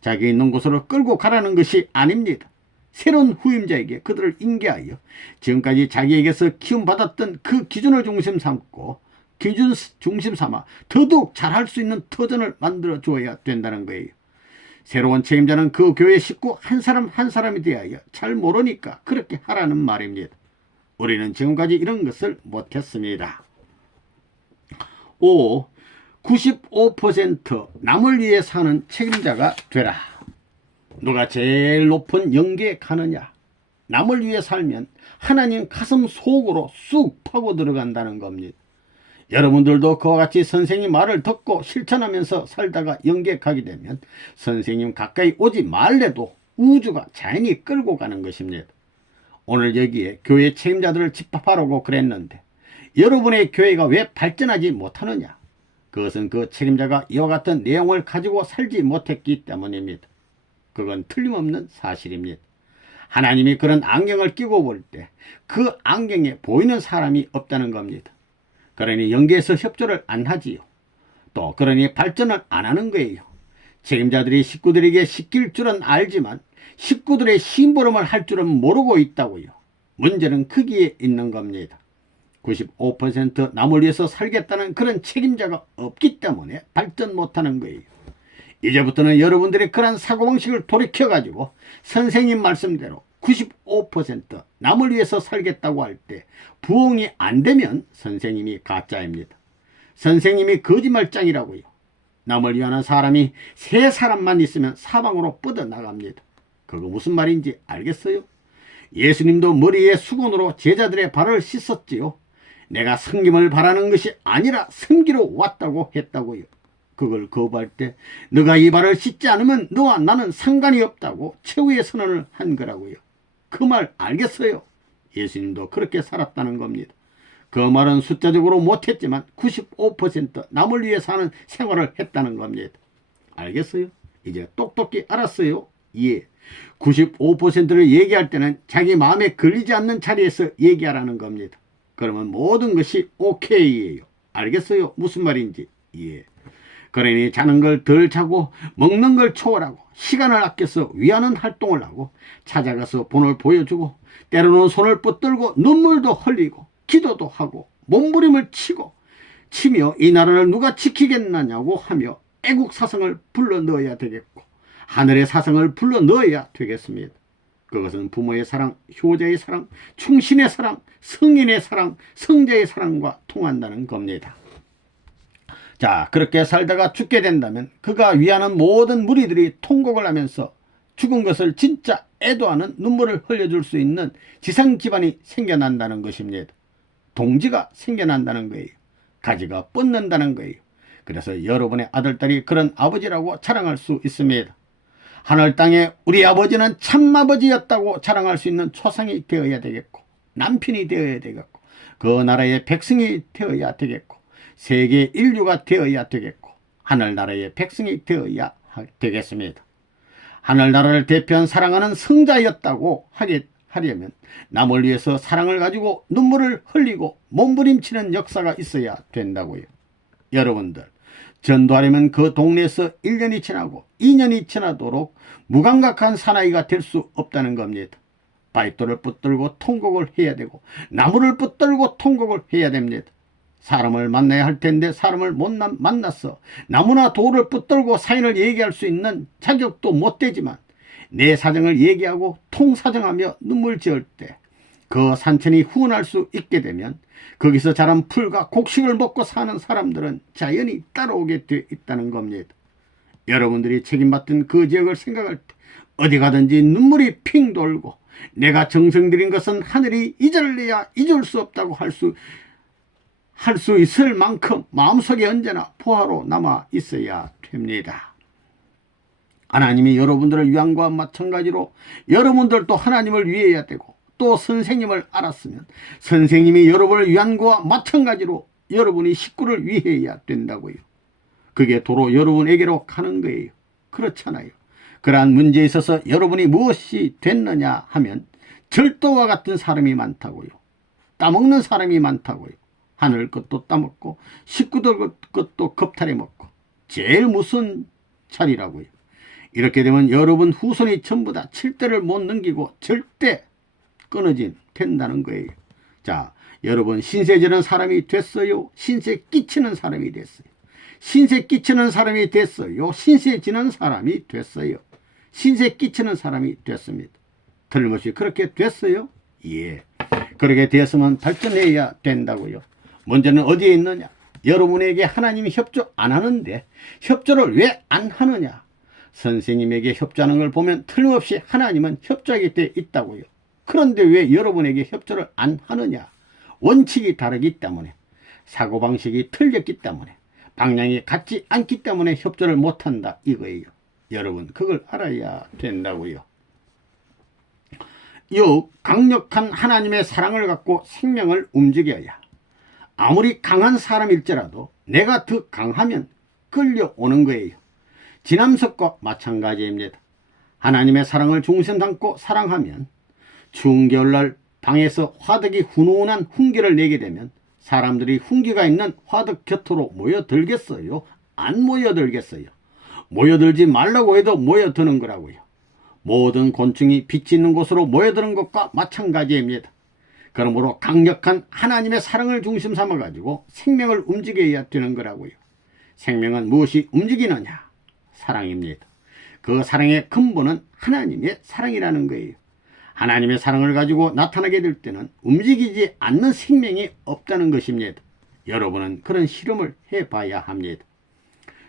자기 있는 곳으로 끌고 가라는 것이 아닙니다. 새로운 후임자에게 그들을 인계하여 지금까지 자기에게서 키움받았던 그 기준을 중심 삼고 기준 중심 삼아 더더욱 잘할 수 있는 터전을 만들어 주어야 된다는 거예요. 새로운 책임자는 그 교회 식구 한 사람 한 사람이 대하여 잘 모르니까 그렇게 하라는 말입니다. 우리는 지금까지 이런 것을 못했습니다. 5. 95% 남을 위해 사는 책임자가 되라. 누가 제일 높은 영계에 가느냐? 남을 위해 살면 하나님 가슴 속으로 쑥 파고 들어간다는 겁니다. 여러분들도 그와 같이 선생님 말을 듣고 실천하면서 살다가 영계에 가게 되면 선생님 가까이 오지 말래도 우주가 자연히 끌고 가는 것입니다. 오늘 여기에 교회 책임자들을 집합하라고 그랬는데 여러분의 교회가 왜 발전하지 못하느냐? 그것은 그 책임자가 이와 같은 내용을 가지고 살지 못했기 때문입니다. 그건 틀림없는 사실입니다. 하나님이 그런 안경을 끼고 볼 때 그 안경에 보이는 사람이 없다는 겁니다. 그러니 영계에서 협조를 안 하지요. 또 그러니 발전을 안 하는 거예요. 책임자들이 식구들에게 시킬 줄은 알지만 식구들의 심부름을 할 줄은 모르고 있다고요. 문제는 거기에 있는 겁니다. 95% 남을 위해서 살겠다는 그런 책임자가 없기 때문에 발전 못하는 거예요. 이제부터는 여러분들이 그런 사고방식을 돌이켜가지고 선생님 말씀대로 95% 남을 위해서 살겠다고 할 때 부응이 안 되면 선생님이 가짜입니다. 선생님이 거짓말장이라고요. 남을 위하는 사람이 3사람만 있으면 사방으로 뻗어나갑니다. 그거 무슨 말인지 알겠어요? 예수님도 머리에 수건으로 제자들의 발을 씻었지요. 내가 섬김을 바라는 것이 아니라 섬기러 왔다고 했다고요. 그걸 거부할 때 너가 이 발을 씻지 않으면 너와 나는 상관이 없다고 최후의 선언을 한 거라고요. 그 말 알겠어요? 예수님도 그렇게 살았다는 겁니다. 그 말은 숫자적으로 못했지만 95% 남을 위해 사는 생활을 했다는 겁니다. 알겠어요? 이제 똑똑히 알았어요? 예. 95%를 얘기할 때는 자기 마음에 걸리지 않는 자리에서 얘기하라는 겁니다. 그러면 모든 것이 오케이예요. 알겠어요? 무슨 말인지. 예. 그러니 자는 걸 덜 자고 먹는 걸 초월하고 시간을 아껴서 위하는 활동을 하고 찾아가서 본을 보여주고 때로는 손을 붙들고 눈물도 흘리고 기도도 하고 몸부림을 치며 이 나라를 누가 지키겠느냐고 하며 애국 사상을 불러 넣어야 되겠고 하늘의 사상을 불러 넣어야 되겠습니다. 그것은 부모의 사랑, 효자의 사랑, 충신의 사랑, 성인의 사랑, 성자의 사랑과 통한다는 겁니다. 자, 그렇게 살다가 죽게 된다면 그가 위하는 모든 무리들이 통곡을 하면서 죽은 것을 진짜 애도하는 눈물을 흘려줄 수 있는 지상 기반이 생겨난다는 것입니다. 동지가 생겨난다는 거예요. 가지가 뻗는다는 거예요. 그래서 여러분의 아들딸이 그런 아버지라고 자랑할 수 있습니다. 하늘 땅에 우리 아버지는 참 아버지였다고 자랑할 수 있는 초상이 되어야 되겠고 남편이 되어야 되겠고 그 나라의 백성이 되어야 되겠고 세계 인류가 되어야 되겠고 하늘나라의 백성이 되어야 되겠습니다. 하늘나라를 대표한 사랑하는 성자였다고 하려면 남을 위해서 사랑을 가지고 눈물을 흘리고 몸부림치는 역사가 있어야 된다고요. 여러분들 전도하려면 그 동네에서 1년이 지나고 2년이 지나도록 무감각한 사나이가 될 수 없다는 겁니다. 바이토를 붙들고 통곡을 해야 되고 나무를 붙들고 통곡을 해야 됩니다. 사람을 만나야 할 텐데 사람을 못 만났어. 나무나 돌을 붙들고 사연을 얘기할 수 있는 자격도 못 되지만 내 사정을 얘기하고 통사정하며 눈물 지을 때 그 산천이 후원할 수 있게 되면 거기서 자란 풀과 곡식을 먹고 사는 사람들은 자연히 따라오게 돼 있다는 겁니다. 여러분들이 책임받던 그 지역을 생각할 때 어디 가든지 눈물이 핑 돌고 내가 정성 들인 것은 하늘이 잊을래야 잊을 수 없다고 할 수 있을 만큼 마음속에 언제나 포화로 남아 있어야 됩니다. 하나님이 여러분들을 위한 것과 마찬가지로 여러분들도 하나님을 위해야 되고 또 선생님을 알았으면 선생님이 여러분을 위한 것과 마찬가지로 여러분이 식구를 위해야 된다고요. 그게 도로 여러분에게로 가는 거예요. 그렇잖아요. 그러한 문제에 있어서 여러분이 무엇이 됐느냐 하면 절도와 같은 사람이 많다고요. 따먹는 사람이 많다고요. 하늘 것도 따먹고 식구들 것도 겁탈해 먹고 제일 무슨 차리라고요. 이렇게 되면 여러분 후손이 전부 다 7대를 못 넘기고 절대 끊어진 된다는 거예요. 자, 여러분 신세 지는 사람이 됐어요? 신세 끼치는 사람이 됐어요? 신세 끼치는 사람이 됐어요? 신세 지는 사람이 됐어요? 신세 끼치는 사람이 됐습니다. 틀림없이 그렇게 됐어요? 예. 그렇게 되었으면 발전해야 된다고요. 문제는 어디에 있느냐? 여러분에게 하나님이 협조 안 하는데 협조를 왜 안 하느냐? 선생님에게 협조하는 걸 보면 틀림없이 하나님은 협조하게 돼 있다고요. 그런데 왜 여러분에게 협조를 안 하느냐? 원칙이 다르기 때문에, 사고방식이 틀렸기 때문에, 방향이 같지 않기 때문에 협조를 못한다 이거예요. 여러분 그걸 알아야 된다고요. 이 강력한 하나님의 사랑을 갖고 생명을 움직여야 아무리 강한 사람일지라도 내가 더 강하면 끌려오는 거예요. 지남석과 마찬가지입니다. 하나님의 사랑을 중심 담고 사랑하면 추운 겨울날 방에서 화덕이 훈훈한 훈기를 내게 되면 사람들이 훈기가 있는 화덕 곁으로 모여들겠어요? 안 모여들겠어요? 모여들지 말라고 해도 모여드는 거라고요. 모든 곤충이 빛이 있는 곳으로 모여드는 것과 마찬가지입니다. 그러므로 강력한 하나님의 사랑을 중심 삼아가지고 생명을 움직여야 되는 거라고요. 생명은 무엇이 움직이느냐? 사랑입니다. 그 사랑의 근본은 하나님의 사랑이라는 거예요. 하나님의 사랑을 가지고 나타나게 될 때는 움직이지 않는 생명이 없다는 것입니다. 여러분은 그런 실험을 해봐야 합니다.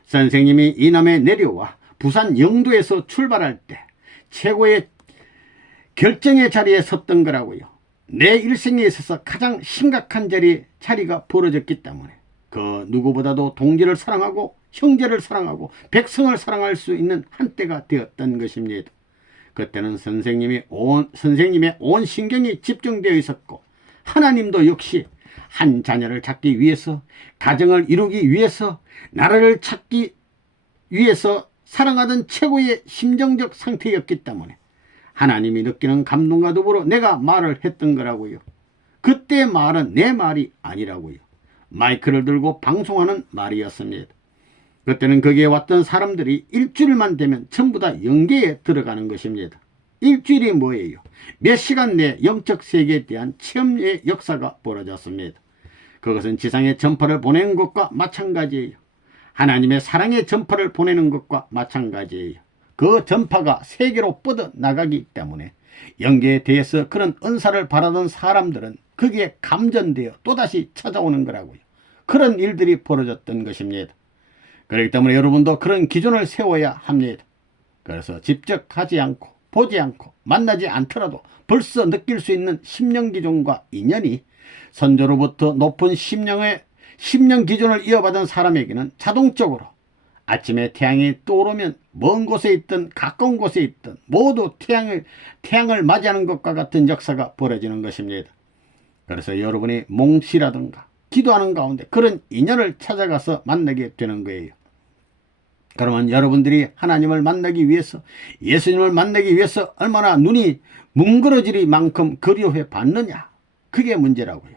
선생님이 이남에 내려와 부산 영도에서 출발할 때 최고의 결정의 자리에 섰던 거라고요. 내 일생에 있어서 가장 심각한 자리가 벌어졌기 때문에 그 누구보다도 동지를 사랑하고 형제를 사랑하고 백성을 사랑할 수 있는 한때가 되었던 것입니다. 그때는 선생님의 온 신경이 집중되어 있었고 하나님도 역시 한 자녀를 찾기 위해서, 가정을 이루기 위해서, 나라를 찾기 위해서 살아가던 최고의 심정적 상태였기 때문에 하나님이 느끼는 감동과 더불어 내가 말을 했던 거라고요. 그때 말은 내 말이 아니라고요. 마이크를 들고 방송하는 말이었습니다. 그때는 거기에 왔던 사람들이 일주일만 되면 전부 다 영계에 들어가는 것입니다. 일주일이 뭐예요? 몇 시간 내 영적 세계에 대한 체험의 역사가 벌어졌습니다. 그것은 지상의 전파를 보내는 것과 마찬가지예요. 하나님의 사랑의 전파를 보내는 것과 마찬가지예요. 그 전파가 세계로 뻗어나가기 때문에 영계에 대해서 그런 은사를 바라던 사람들은 거기에 감전되어 또다시 찾아오는 거라고요. 그런 일들이 벌어졌던 것입니다. 그렇기 때문에 여러분도 그런 기준을 세워야 합니다. 그래서 직접 하지 않고 보지 않고 만나지 않더라도 벌써 느낄 수 있는 심령 기준과 인연이 선조로부터 높은 심령 기준을 이어받은 사람에게는 자동적으로 아침에 태양이 떠오르면 먼 곳에 있든 가까운 곳에 있든 모두 태양을 맞이하는 것과 같은 역사가 벌어지는 것입니다. 그래서 여러분이 몽시라든가 기도하는 가운데 그런 인연을 찾아가서 만나게 되는 거예요. 그러면 여러분들이 하나님을 만나기 위해서, 예수님을 만나기 위해서 얼마나 눈이 뭉그러질 만큼 그리워해 봤느냐, 그게 문제라고요.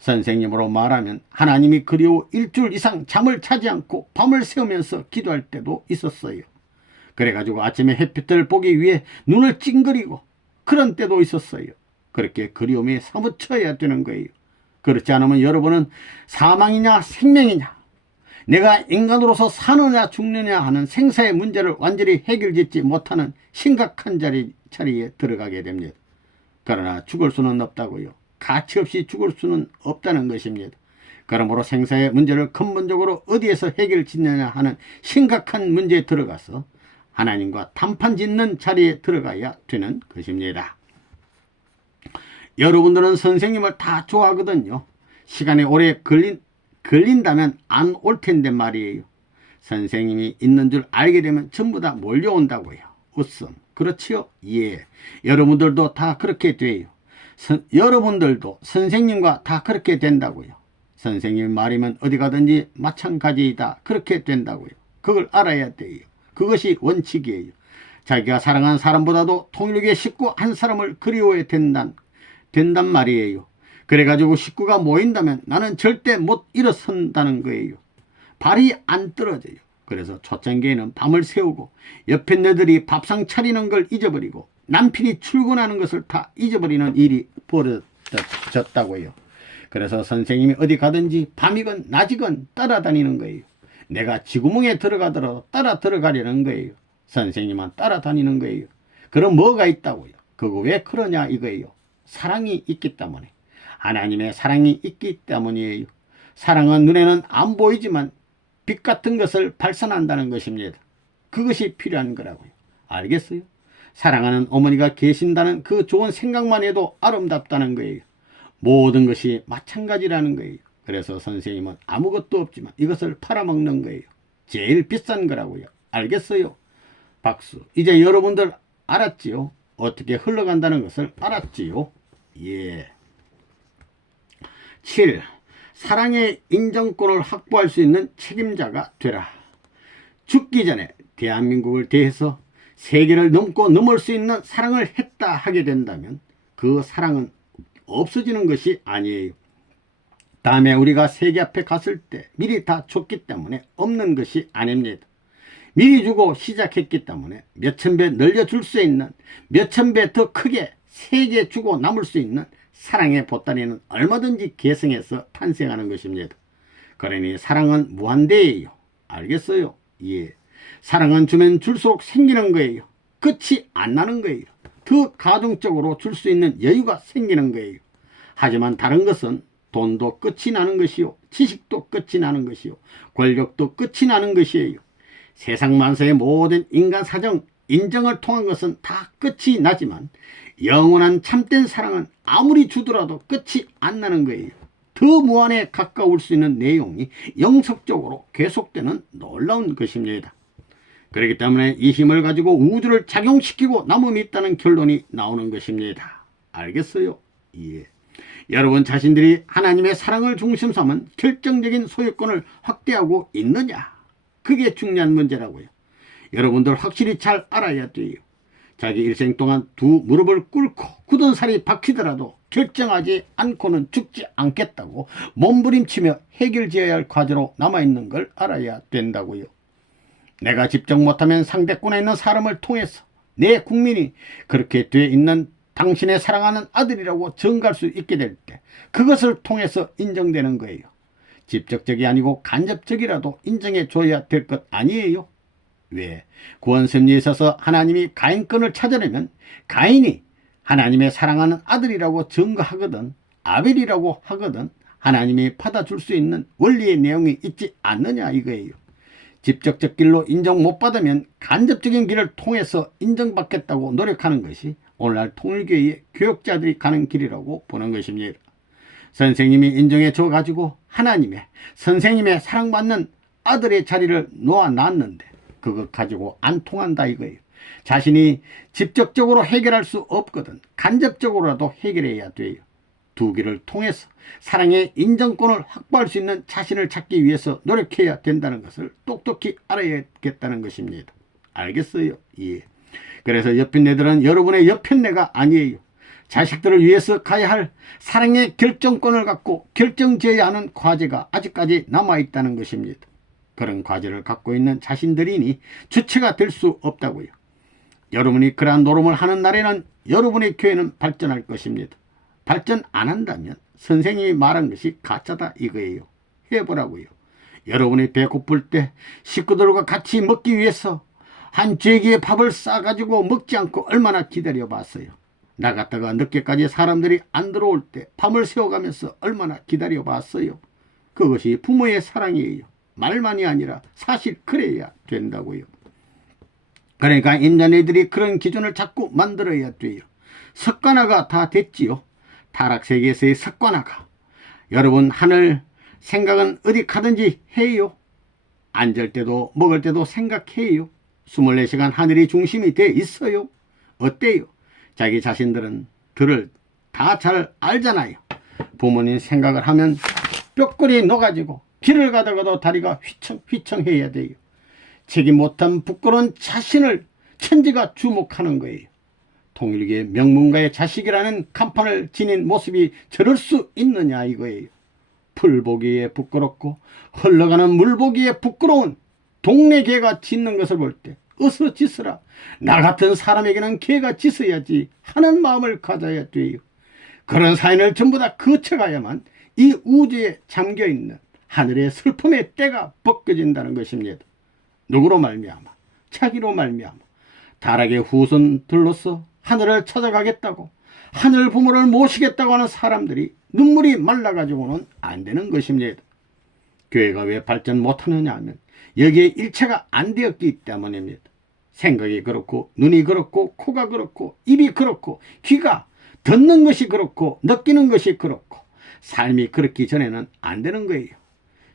선생님으로 말하면 하나님이 그리워 일주일 이상 잠을 자지 않고 밤을 새우면서 기도할 때도 있었어요. 그래가지고 아침에 햇빛을 보기 위해 눈을 찡그리고 그런 때도 있었어요. 그렇게 그리움에 사무쳐야 되는 거예요. 그렇지 않으면 여러분은 사망이냐 생명이냐, 내가 인간으로서 사느냐 죽느냐 하는 생사의 문제를 완전히 해결짓지 못하는 심각한 자리에 들어가게 됩니다. 그러나 죽을 수는 없다고요. 가치없이 죽을 수는 없다는 것입니다. 그러므로 생사의 문제를 근본적으로 어디에서 해결짓느냐 하는 심각한 문제에 들어가서 하나님과 단판 짓는 자리에 들어가야 되는 것입니다. 여러분들은 선생님을 다 좋아하거든요. 시간이 오래 걸린다면 안 올 텐데 말이에요. 선생님이 있는 줄 알게 되면 전부 다 몰려온다고요. 웃음. 그렇지요? 예. 여러분들도 다 그렇게 돼요. 여러분들도 선생님과 다 그렇게 된다고요. 선생님 말이면 어디 가든지 마찬가지이다. 그렇게 된다고요. 그걸 알아야 돼요. 그것이 원칙이에요. 자기가 사랑하는 사람보다도 통일하게 식구 한 사람을 그리워야 된단 말이에요. 그래가지고 식구가 모인다면 나는 절대 못 일어선다는 거예요. 발이 안 떨어져요. 그래서 초창기에는 밤을 새우고 옆에 너들이 밥상 차리는 걸 잊어버리고 남편이 출근하는 것을 다 잊어버리는 일이 벌어졌다고요. 그래서 선생님이 어디 가든지 밤이건 낮이건 따라다니는 거예요. 내가 쥐구멍에 들어가더라도 따라 들어가려는 거예요. 선생님만 따라다니는 거예요. 그럼 뭐가 있다고요? 그거 왜 그러냐 이거예요. 사랑이 있기 때문에. 하나님의 사랑이 있기 때문이에요. 사랑은 눈에는 안 보이지만 빛 같은 것을 발산한다는 것입니다. 그것이 필요한 거라고요. 알겠어요? 사랑하는 어머니가 계신다는 그 좋은 생각만 해도 아름답다는 거예요. 모든 것이 마찬가지라는 거예요. 그래서 선생님은 아무것도 없지만 이것을 팔아먹는 거예요. 제일 비싼 거라고요. 알겠어요? 박수. 이제 여러분들 알았지요? 어떻게 흘러간다는 것을 알았지요? 예. 7. 사랑의 인정권을 확보할 수 있는 책임자가 되라. 죽기 전에 대한민국을 대해서 세계를 넘고 넘을 수 있는 사랑을 했다 하게 된다면 그 사랑은 없어지는 것이 아니에요. 다음에 우리가 세계 앞에 갔을 때 미리 다 줬기 때문에 없는 것이 아닙니다. 미리 주고 시작했기 때문에 몇천 배 늘려줄 수 있는, 몇천 배 더 크게 세계 주고 남을 수 있는 사랑의 보따리는 얼마든지 계승해서 탄생하는 것입니다. 그러니 사랑은 무한대예요. 알겠어요? 예. 사랑은 주면 줄수록 생기는 거예요. 끝이 안 나는 거예요. 더 가동적으로 줄 수 있는 여유가 생기는 거예요. 하지만 다른 것은 돈도 끝이 나는 것이요, 지식도 끝이 나는 것이요, 권력도 끝이 나는 것이에요. 세상 만사의 모든 인간 사정, 인정을 통한 것은 다 끝이 나지만 영원한 참된 사랑은 아무리 주더라도 끝이 안 나는 거예요. 더 무한에 가까울 수 있는 내용이 영속적으로 계속되는 놀라운 것입니다. 그렇기 때문에 이 힘을 가지고 우주를 작용시키고 남음이 있다는 결론이 나오는 것입니다. 알겠어요? 예. 여러분 자신들이 하나님의 사랑을 중심 삼은 결정적인 소유권을 확대하고 있느냐? 그게 중요한 문제라고요. 여러분들 확실히 잘 알아야 돼요. 자기 일생 동안 두 무릎을 꿇고 굳은 살이 박히더라도 결정하지 않고는 죽지 않겠다고 몸부림치며 해결지어야 할 과제로 남아있는 걸 알아야 된다고요. 내가 직접 못하면 상대권에 있는 사람을 통해서 내 국민이 그렇게 돼 있는 당신의 사랑하는 아들이라고 증거할 수 있게 될 때 그것을 통해서 인정되는 거예요. 직접적이 아니고 간접적이라도 인정해 줘야 될 것 아니에요? 왜? 구원 섭리에 있어서 하나님이 가인권을 찾아내면 가인이 하나님의 사랑하는 아들이라고 증거하거든 아벨이라고 하거든 하나님이 받아줄 수 있는 원리의 내용이 있지 않느냐 이거예요. 직접적 길로 인정 못 받으면 간접적인 길을 통해서 인정받겠다고 노력하는 것이 오늘날 통일교회의 교역자들이 가는 길이라고 보는 것입니다. 선생님이 인정해 줘가지고 하나님의 선생님의 사랑받는 아들의 자리를 놓아놨는데 그것 가지고 안 통한다 이거예요. 자신이 직접적으로 해결할 수 없거든 간접적으로라도 해결해야 돼요. 두 길을 통해서 사랑의 인정권을 확보할 수 있는 자신을 찾기 위해서 노력해야 된다는 것을 똑똑히 알아야겠다는 것입니다. 알겠어요? 예. 그래서 여편네들은 여러분의 여편네가 아니에요. 자식들을 위해서 가야 할 사랑의 결정권을 갖고 결정지어야 하는 과제가 아직까지 남아있다는 것입니다. 그런 과제를 갖고 있는 자신들이니 주체가 될 수 없다고요. 여러분이 그러한 노름을 하는 날에는 여러분의 교회는 발전할 것입니다. 발전 안 한다면 선생님이 말한 것이 가짜다 이거예요. 해보라고요. 여러분이 배고플 때 식구들과 같이 먹기 위해서 한 제기의 밥을 싸가지고 먹지 않고 얼마나 기다려봤어요. 나갔다가 늦게까지 사람들이 안 들어올 때 밤을 새워가면서 얼마나 기다려봤어요. 그것이 부모의 사랑이에요. 말만이 아니라 사실 그래야 된다고요. 그러니까 임자네들이 그런 기준을 자꾸 만들어야 돼요. 석관화가 다 됐지요. 타락세계에서의 석관화가. 여러분 하늘 생각은 어디 가든지 해요. 앉을 때도 먹을 때도 생각해요. 24시간 하늘이 중심이 돼 있어요. 어때요? 자기 자신들은 들을 다 잘 알잖아요. 부모님 생각을 하면 뼈골이 녹아지고 길을 가다가도 다리가 휘청휘청해야 돼요. 책임 못한 부끄러운 자신을 천지가 주목하는 거예요. 통일교의 명문가의 자식이라는 간판을 지닌 모습이 저럴 수 있느냐 이거예요. 풀 보기에 부끄럽고 흘러가는 물 보기에 부끄러운 동네 개가 짖는 것을 볼 때 어서 짖으라. 나 같은 사람에게는 개가 짖어야지 하는 마음을 가져야 돼요. 그런 사연을 전부 다 거쳐가야만 이 우주에 잠겨있는 하늘의 슬픔의 때가 벗겨진다는 것입니다. 누구로 말미암아? 자기로 말미암아. 타락의 후손들로서 하늘을 찾아가겠다고 하늘 부모를 모시겠다고 하는 사람들이 눈물이 말라가지고는 안 되는 것입니다. 교회가 왜 발전 못하느냐 하면 여기에 일체가 안 되었기 때문입니다. 생각이 그렇고 눈이 그렇고 코가 그렇고 입이 그렇고 귀가 듣는 것이 그렇고 느끼는 것이 그렇고 삶이 그렇기 전에는 안 되는 거예요.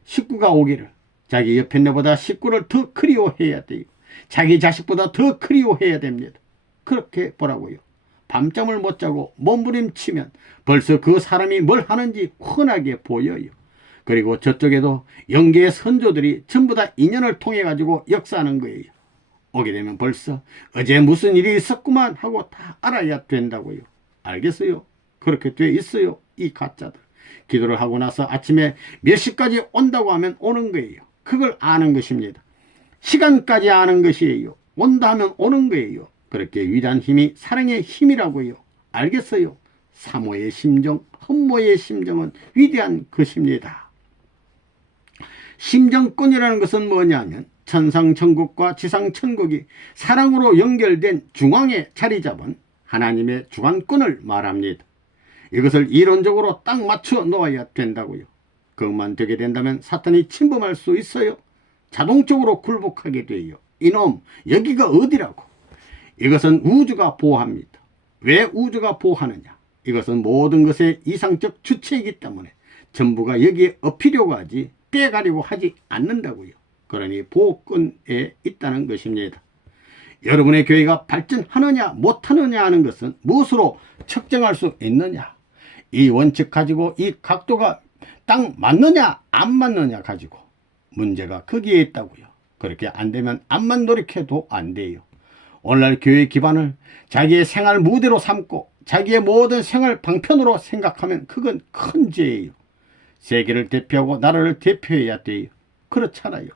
식구가 오기를 자기 옆편네보다 식구를 더 그리워해야 돼요. 자기 자식보다 더 그리워해야 됩니다. 그렇게 보라고요. 밤잠을 못 자고 몸부림치면 벌써 그 사람이 뭘 하는지 훤하게 보여요. 그리고 저쪽에도 영계의 선조들이 전부 다 인연을 통해 가지고 역사하는 거예요. 오게 되면 벌써 어제 무슨 일이 있었구만 하고 다 알아야 된다고요. 알겠어요? 그렇게 돼 있어요. 이 가짜들. 기도를 하고 나서 아침에 몇 시까지 온다고 하면 오는 거예요. 그걸 아는 것입니다. 시간까지 아는 것이에요. 온다 하면 오는 거예요. 그렇게 위대한 힘이 사랑의 힘이라고요. 알겠어요? 사모의 심정, 헌모의 심정은 위대한 것입니다. 심정권이라는 것은 뭐냐면 천상천국과 지상천국이 사랑으로 연결된 중앙에 자리 잡은 하나님의 주관권을 말합니다. 이것을 이론적으로 딱 맞춰 놓아야 된다고요. 그것만 되게 된다면 사탄이 침범할 수 있어요. 자동적으로 굴복하게 돼요. 이놈 여기가 어디라고. 이것은 우주가 보호합니다. 왜 우주가 보호하느냐. 이것은 모든 것의 이상적 주체이기 때문에 전부가 여기에 엎이려고 하지 빼가려고 하지 않는다고요. 그러니 보호권에 있다는 것입니다. 여러분의 교회가 발전하느냐 못하느냐 하는 것은 무엇으로 측정할 수 있느냐. 이 원칙 가지고 이 각도가 딱 맞느냐 안 맞느냐 가지고 문제가 거기에 있다고요. 그렇게 안 되면 암만 노력해도 안 돼요. 오늘날 교회 기반을 자기의 생활 무대로 삼고 자기의 모든 생활 방편으로 생각하면 그건 큰 죄예요. 세계를 대표하고 나라를 대표해야 돼요. 그렇잖아요.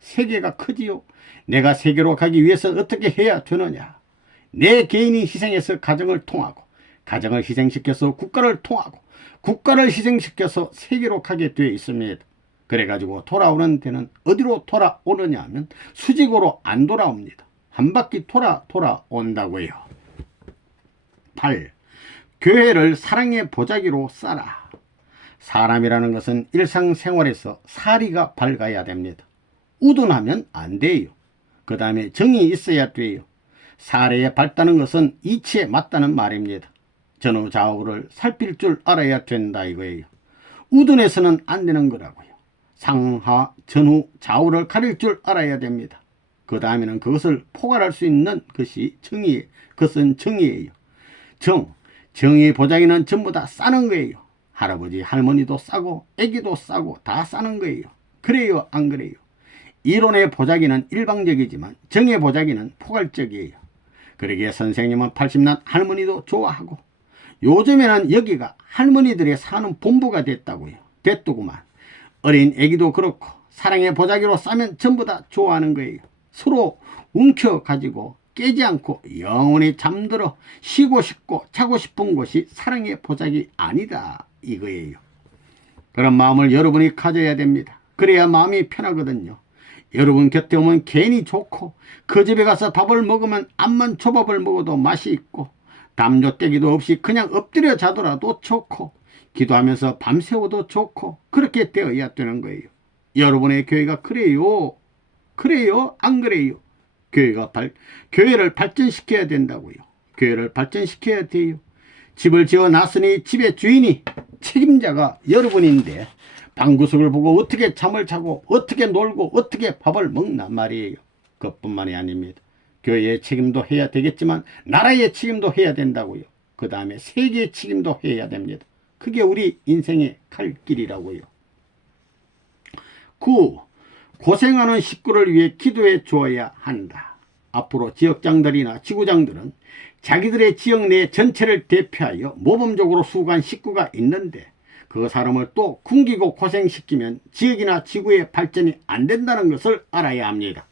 세계가 크지요. 내가 세계로 가기 위해서 어떻게 해야 되느냐. 내 개인이 희생해서 가정을 통하고 가정을 희생시켜서 국가를 통하고 국가를 희생시켜서 세계로 가게 되어 있습니다. 그래가지고 돌아오는 데는 어디로 돌아오느냐 하면 수직으로 안 돌아옵니다. 한 바퀴 돌아온다고요. 8. 교회를 사랑의 보자기로 쌓아. 사람이라는 것은 일상생활에서 사리가 밝아야 됩니다. 우둔하면 안 돼요. 그 다음에 정이 있어야 돼요. 사례에 밝다는 것은 이치에 맞다는 말입니다. 전후 좌우를 살필 줄 알아야 된다 이거예요. 우둔해서는 안 되는 거라고요. 상하 전후 좌우를 가릴 줄 알아야 됩니다. 그 다음에는 그것을 포괄할 수 있는 것이 그것은 정의예요. 정의 보자기는 전부 다 싸는 거예요. 할아버지 할머니도 싸고 애기도 싸고 다 싸는 거예요. 그래요 안 그래요? 이론의 보자기는 일방적이지만 정의 보자기는 포괄적이에요. 그러기에 선생님은 80난 할머니도 좋아하고 요즘에는 여기가 할머니들의 사는 본부가 됐더구만. 어린 애기도 그렇고 사랑의 보자기로 싸면 전부 다 좋아하는 거예요. 서로 움켜가지고 깨지 않고 영원히 잠들어 쉬고 싶고 자고 싶은 곳이 사랑의 보자기 아니다 이거예요. 그런 마음을 여러분이 가져야 됩니다. 그래야 마음이 편하거든요. 여러분 곁에 오면 괜히 좋고 그 집에 가서 밥을 먹으면 암만 초밥을 먹어도 맛이 있고 담요떼기도 없이 그냥 엎드려 자더라도 좋고 기도하면서 밤새워도 좋고 그렇게 되어야 되는 거예요. 여러분의 교회가 그래요? 그래요? 안 그래요? 교회를 발전시켜야 된다고요. 교회를 발전시켜야 돼요. 집을 지어놨으니 집의 주인이 책임자가 여러분인데 방구석을 보고 어떻게 잠을 자고 어떻게 놀고 어떻게 밥을 먹나 말이에요. 그것뿐만이 아닙니다. 교회의 책임도 해야 되겠지만 나라의 책임도 해야 된다고요. 그 다음에 세계의 책임도 해야 됩니다. 그게 우리 인생의 갈 길이라고요. 9. 고생하는 식구를 위해 기도해 주어야 한다. 앞으로 지역장들이나 지구장들은 자기들의 지역 내 전체를 대표하여 모범적으로 수고한 식구가 있는데 그 사람을 또 굶기고 고생시키면 지역이나 지구의 발전이 안 된다는 것을 알아야 합니다.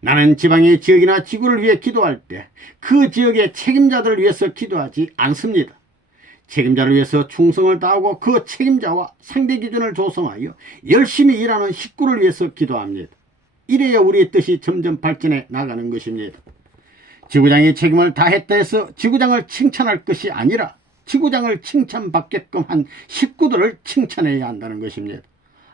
나는 지방의 지역이나 지구를 위해 기도할 때 그 지역의 책임자들을 위해서 기도하지 않습니다. 책임자를 위해서 충성을 다하고 그 책임자와 상대 기준을 조성하여 열심히 일하는 식구를 위해서 기도합니다. 이래야 우리의 뜻이 점점 발전해 나가는 것입니다. 지구장의 책임을 다했다 해서 지구장을 칭찬할 것이 아니라 지구장을 칭찬받게끔 한 식구들을 칭찬해야 한다는 것입니다.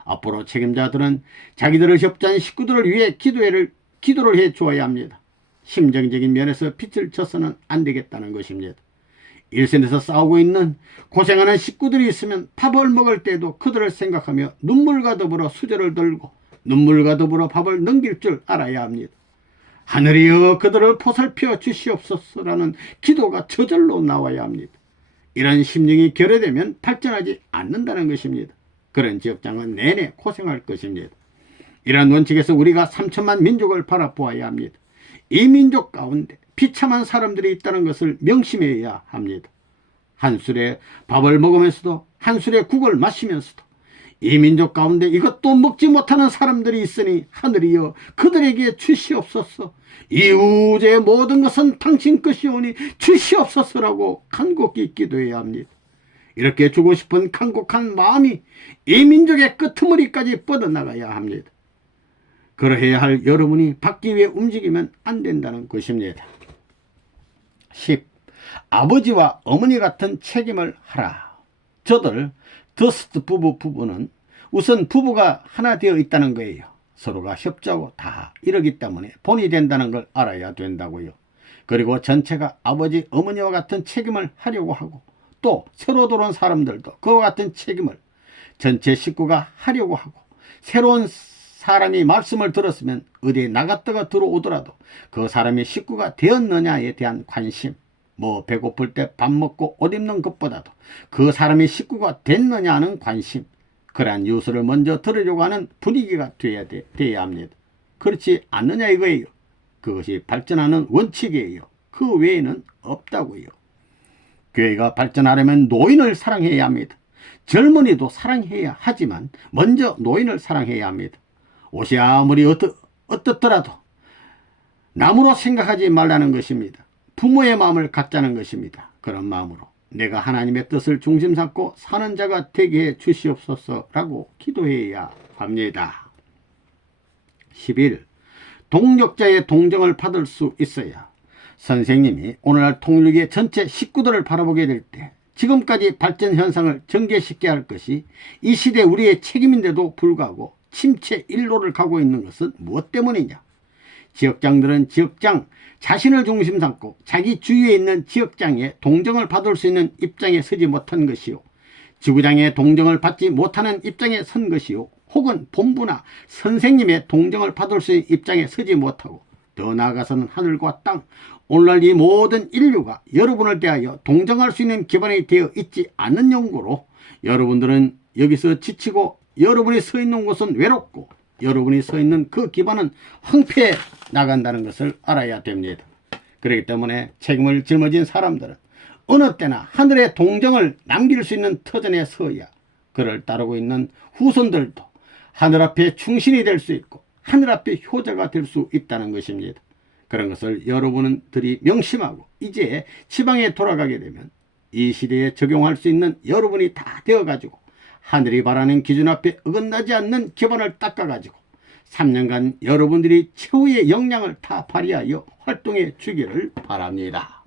앞으로 책임자들은 자기들을 협조한 식구들을 위해 기도를 해 주어야 합니다. 심정적인 면에서 빛을 쳐서는 안 되겠다는 것입니다. 일선에서 싸우고 있는 고생하는 식구들이 있으면 밥을 먹을 때도 그들을 생각하며 눈물과 더불어 수저를 들고 눈물과 더불어 밥을 넘길 줄 알아야 합니다. 하늘이여 그들을 보살펴 주시옵소서라는 기도가 저절로 나와야 합니다. 이런 심령이 결여되면 발전하지 않는다는 것입니다. 그런 지역장은 내내 고생할 것입니다. 이런 원칙에서 우리가 3천만 민족을 바라보아야 합니다. 이 민족 가운데 비참한 사람들이 있다는 것을 명심해야 합니다. 한술에 밥을 먹으면서도 한술에 국을 마시면서도 이 민족 가운데 이것도 먹지 못하는 사람들이 있으니 하늘이여 그들에게 주시옵소서. 이 우주의 모든 것은 당신 것이오니 주시옵소서라고 간곡히 기도해야 합니다. 이렇게 주고 싶은 간곡한 마음이 이 민족의 끄트머리까지 뻗어나가야 합니다. 그러해야 할 여러분이 받기 위해 움직이면 안 된다는 것입니다. 10. 아버지와 어머니 같은 책임을 하라. 저들 더스트 부부는 우선 부부가 하나 되어 있다는 거예요. 서로가 협조하고 다 이러기 때문에 본이 된다는 걸 알아야 된다고요. 그리고 전체가 아버지 어머니와 같은 책임을 하려고 하고 또 새로 들어온 사람들도 그와 같은 책임을 전체 식구가 하려고 하고 새로운 사람이 말씀을 들었으면 어디에 나갔다가 들어오더라도 그 사람이 식구가 되었느냐에 대한 관심 뭐 배고플 때 밥 먹고 옷 입는 것보다도 그 사람이 식구가 됐느냐 하는 관심, 그러한 뉴스를 먼저 들으려고 하는 분위기가 돼야 합니다. 그렇지 않느냐 이거예요. 그것이 발전하는 원칙이에요. 그 외에는 없다고요. 교회가 발전하려면 노인을 사랑해야 합니다. 젊은이도 사랑해야 하지만 먼저 노인을 사랑해야 합니다. 옷이 아무리 어떻더라도 남으로 생각하지 말라는 것입니다. 부모의 마음을 갖자는 것입니다. 그런 마음으로 내가 하나님의 뜻을 중심 삼고 사는 자가 되게 해 주시옵소서라고 기도해야 합니다. 11. 동력자의 동정을 받을 수 있어야. 선생님이 오늘날 통일교의 전체 식구들을 바라보게 될 때 지금까지 발전 현상을 전개시켜야 할 것이 이 시대 우리의 책임인데도 불구하고 침체 일로를 가고 있는 것은 무엇 때문이냐. 지역장들은 지역장 자신을 중심 삼고 자기 주위에 있는 지역장의 동정을 받을 수 있는 입장에 서지 못한 것이요, 지구장의 동정을 받지 못하는 입장에 선 것이요, 혹은 본부나 선생님의 동정을 받을 수 있는 입장에 서지 못하고 더 나아가서는 하늘과 땅, 오늘날 이 모든 인류가 여러분을 대하여 동정할 수 있는 기반이 되어 있지 않는 연고로 여러분들은 여기서 지치고 여러분이 서 있는 곳은 외롭고 여러분이 서 있는 그 기반은 황폐해 나간다는 것을 알아야 됩니다. 그렇기 때문에 책임을 짊어진 사람들은 어느 때나 하늘의 동정을 남길 수 있는 터전에 서야 그를 따르고 있는 후손들도 하늘 앞에 충신이 될 수 있고 하늘 앞에 효자가 될 수 있다는 것입니다. 그런 것을 여러분들이 명심하고 이제 지방에 돌아가게 되면 이 시대에 적용할 수 있는 여러분이 다 되어가지고 하늘이 바라는 기준 앞에 어긋나지 않는 기반을 닦아가지고 3년간 여러분들이 최후의 역량을 다 발휘하여 활동해 주기를 바랍니다.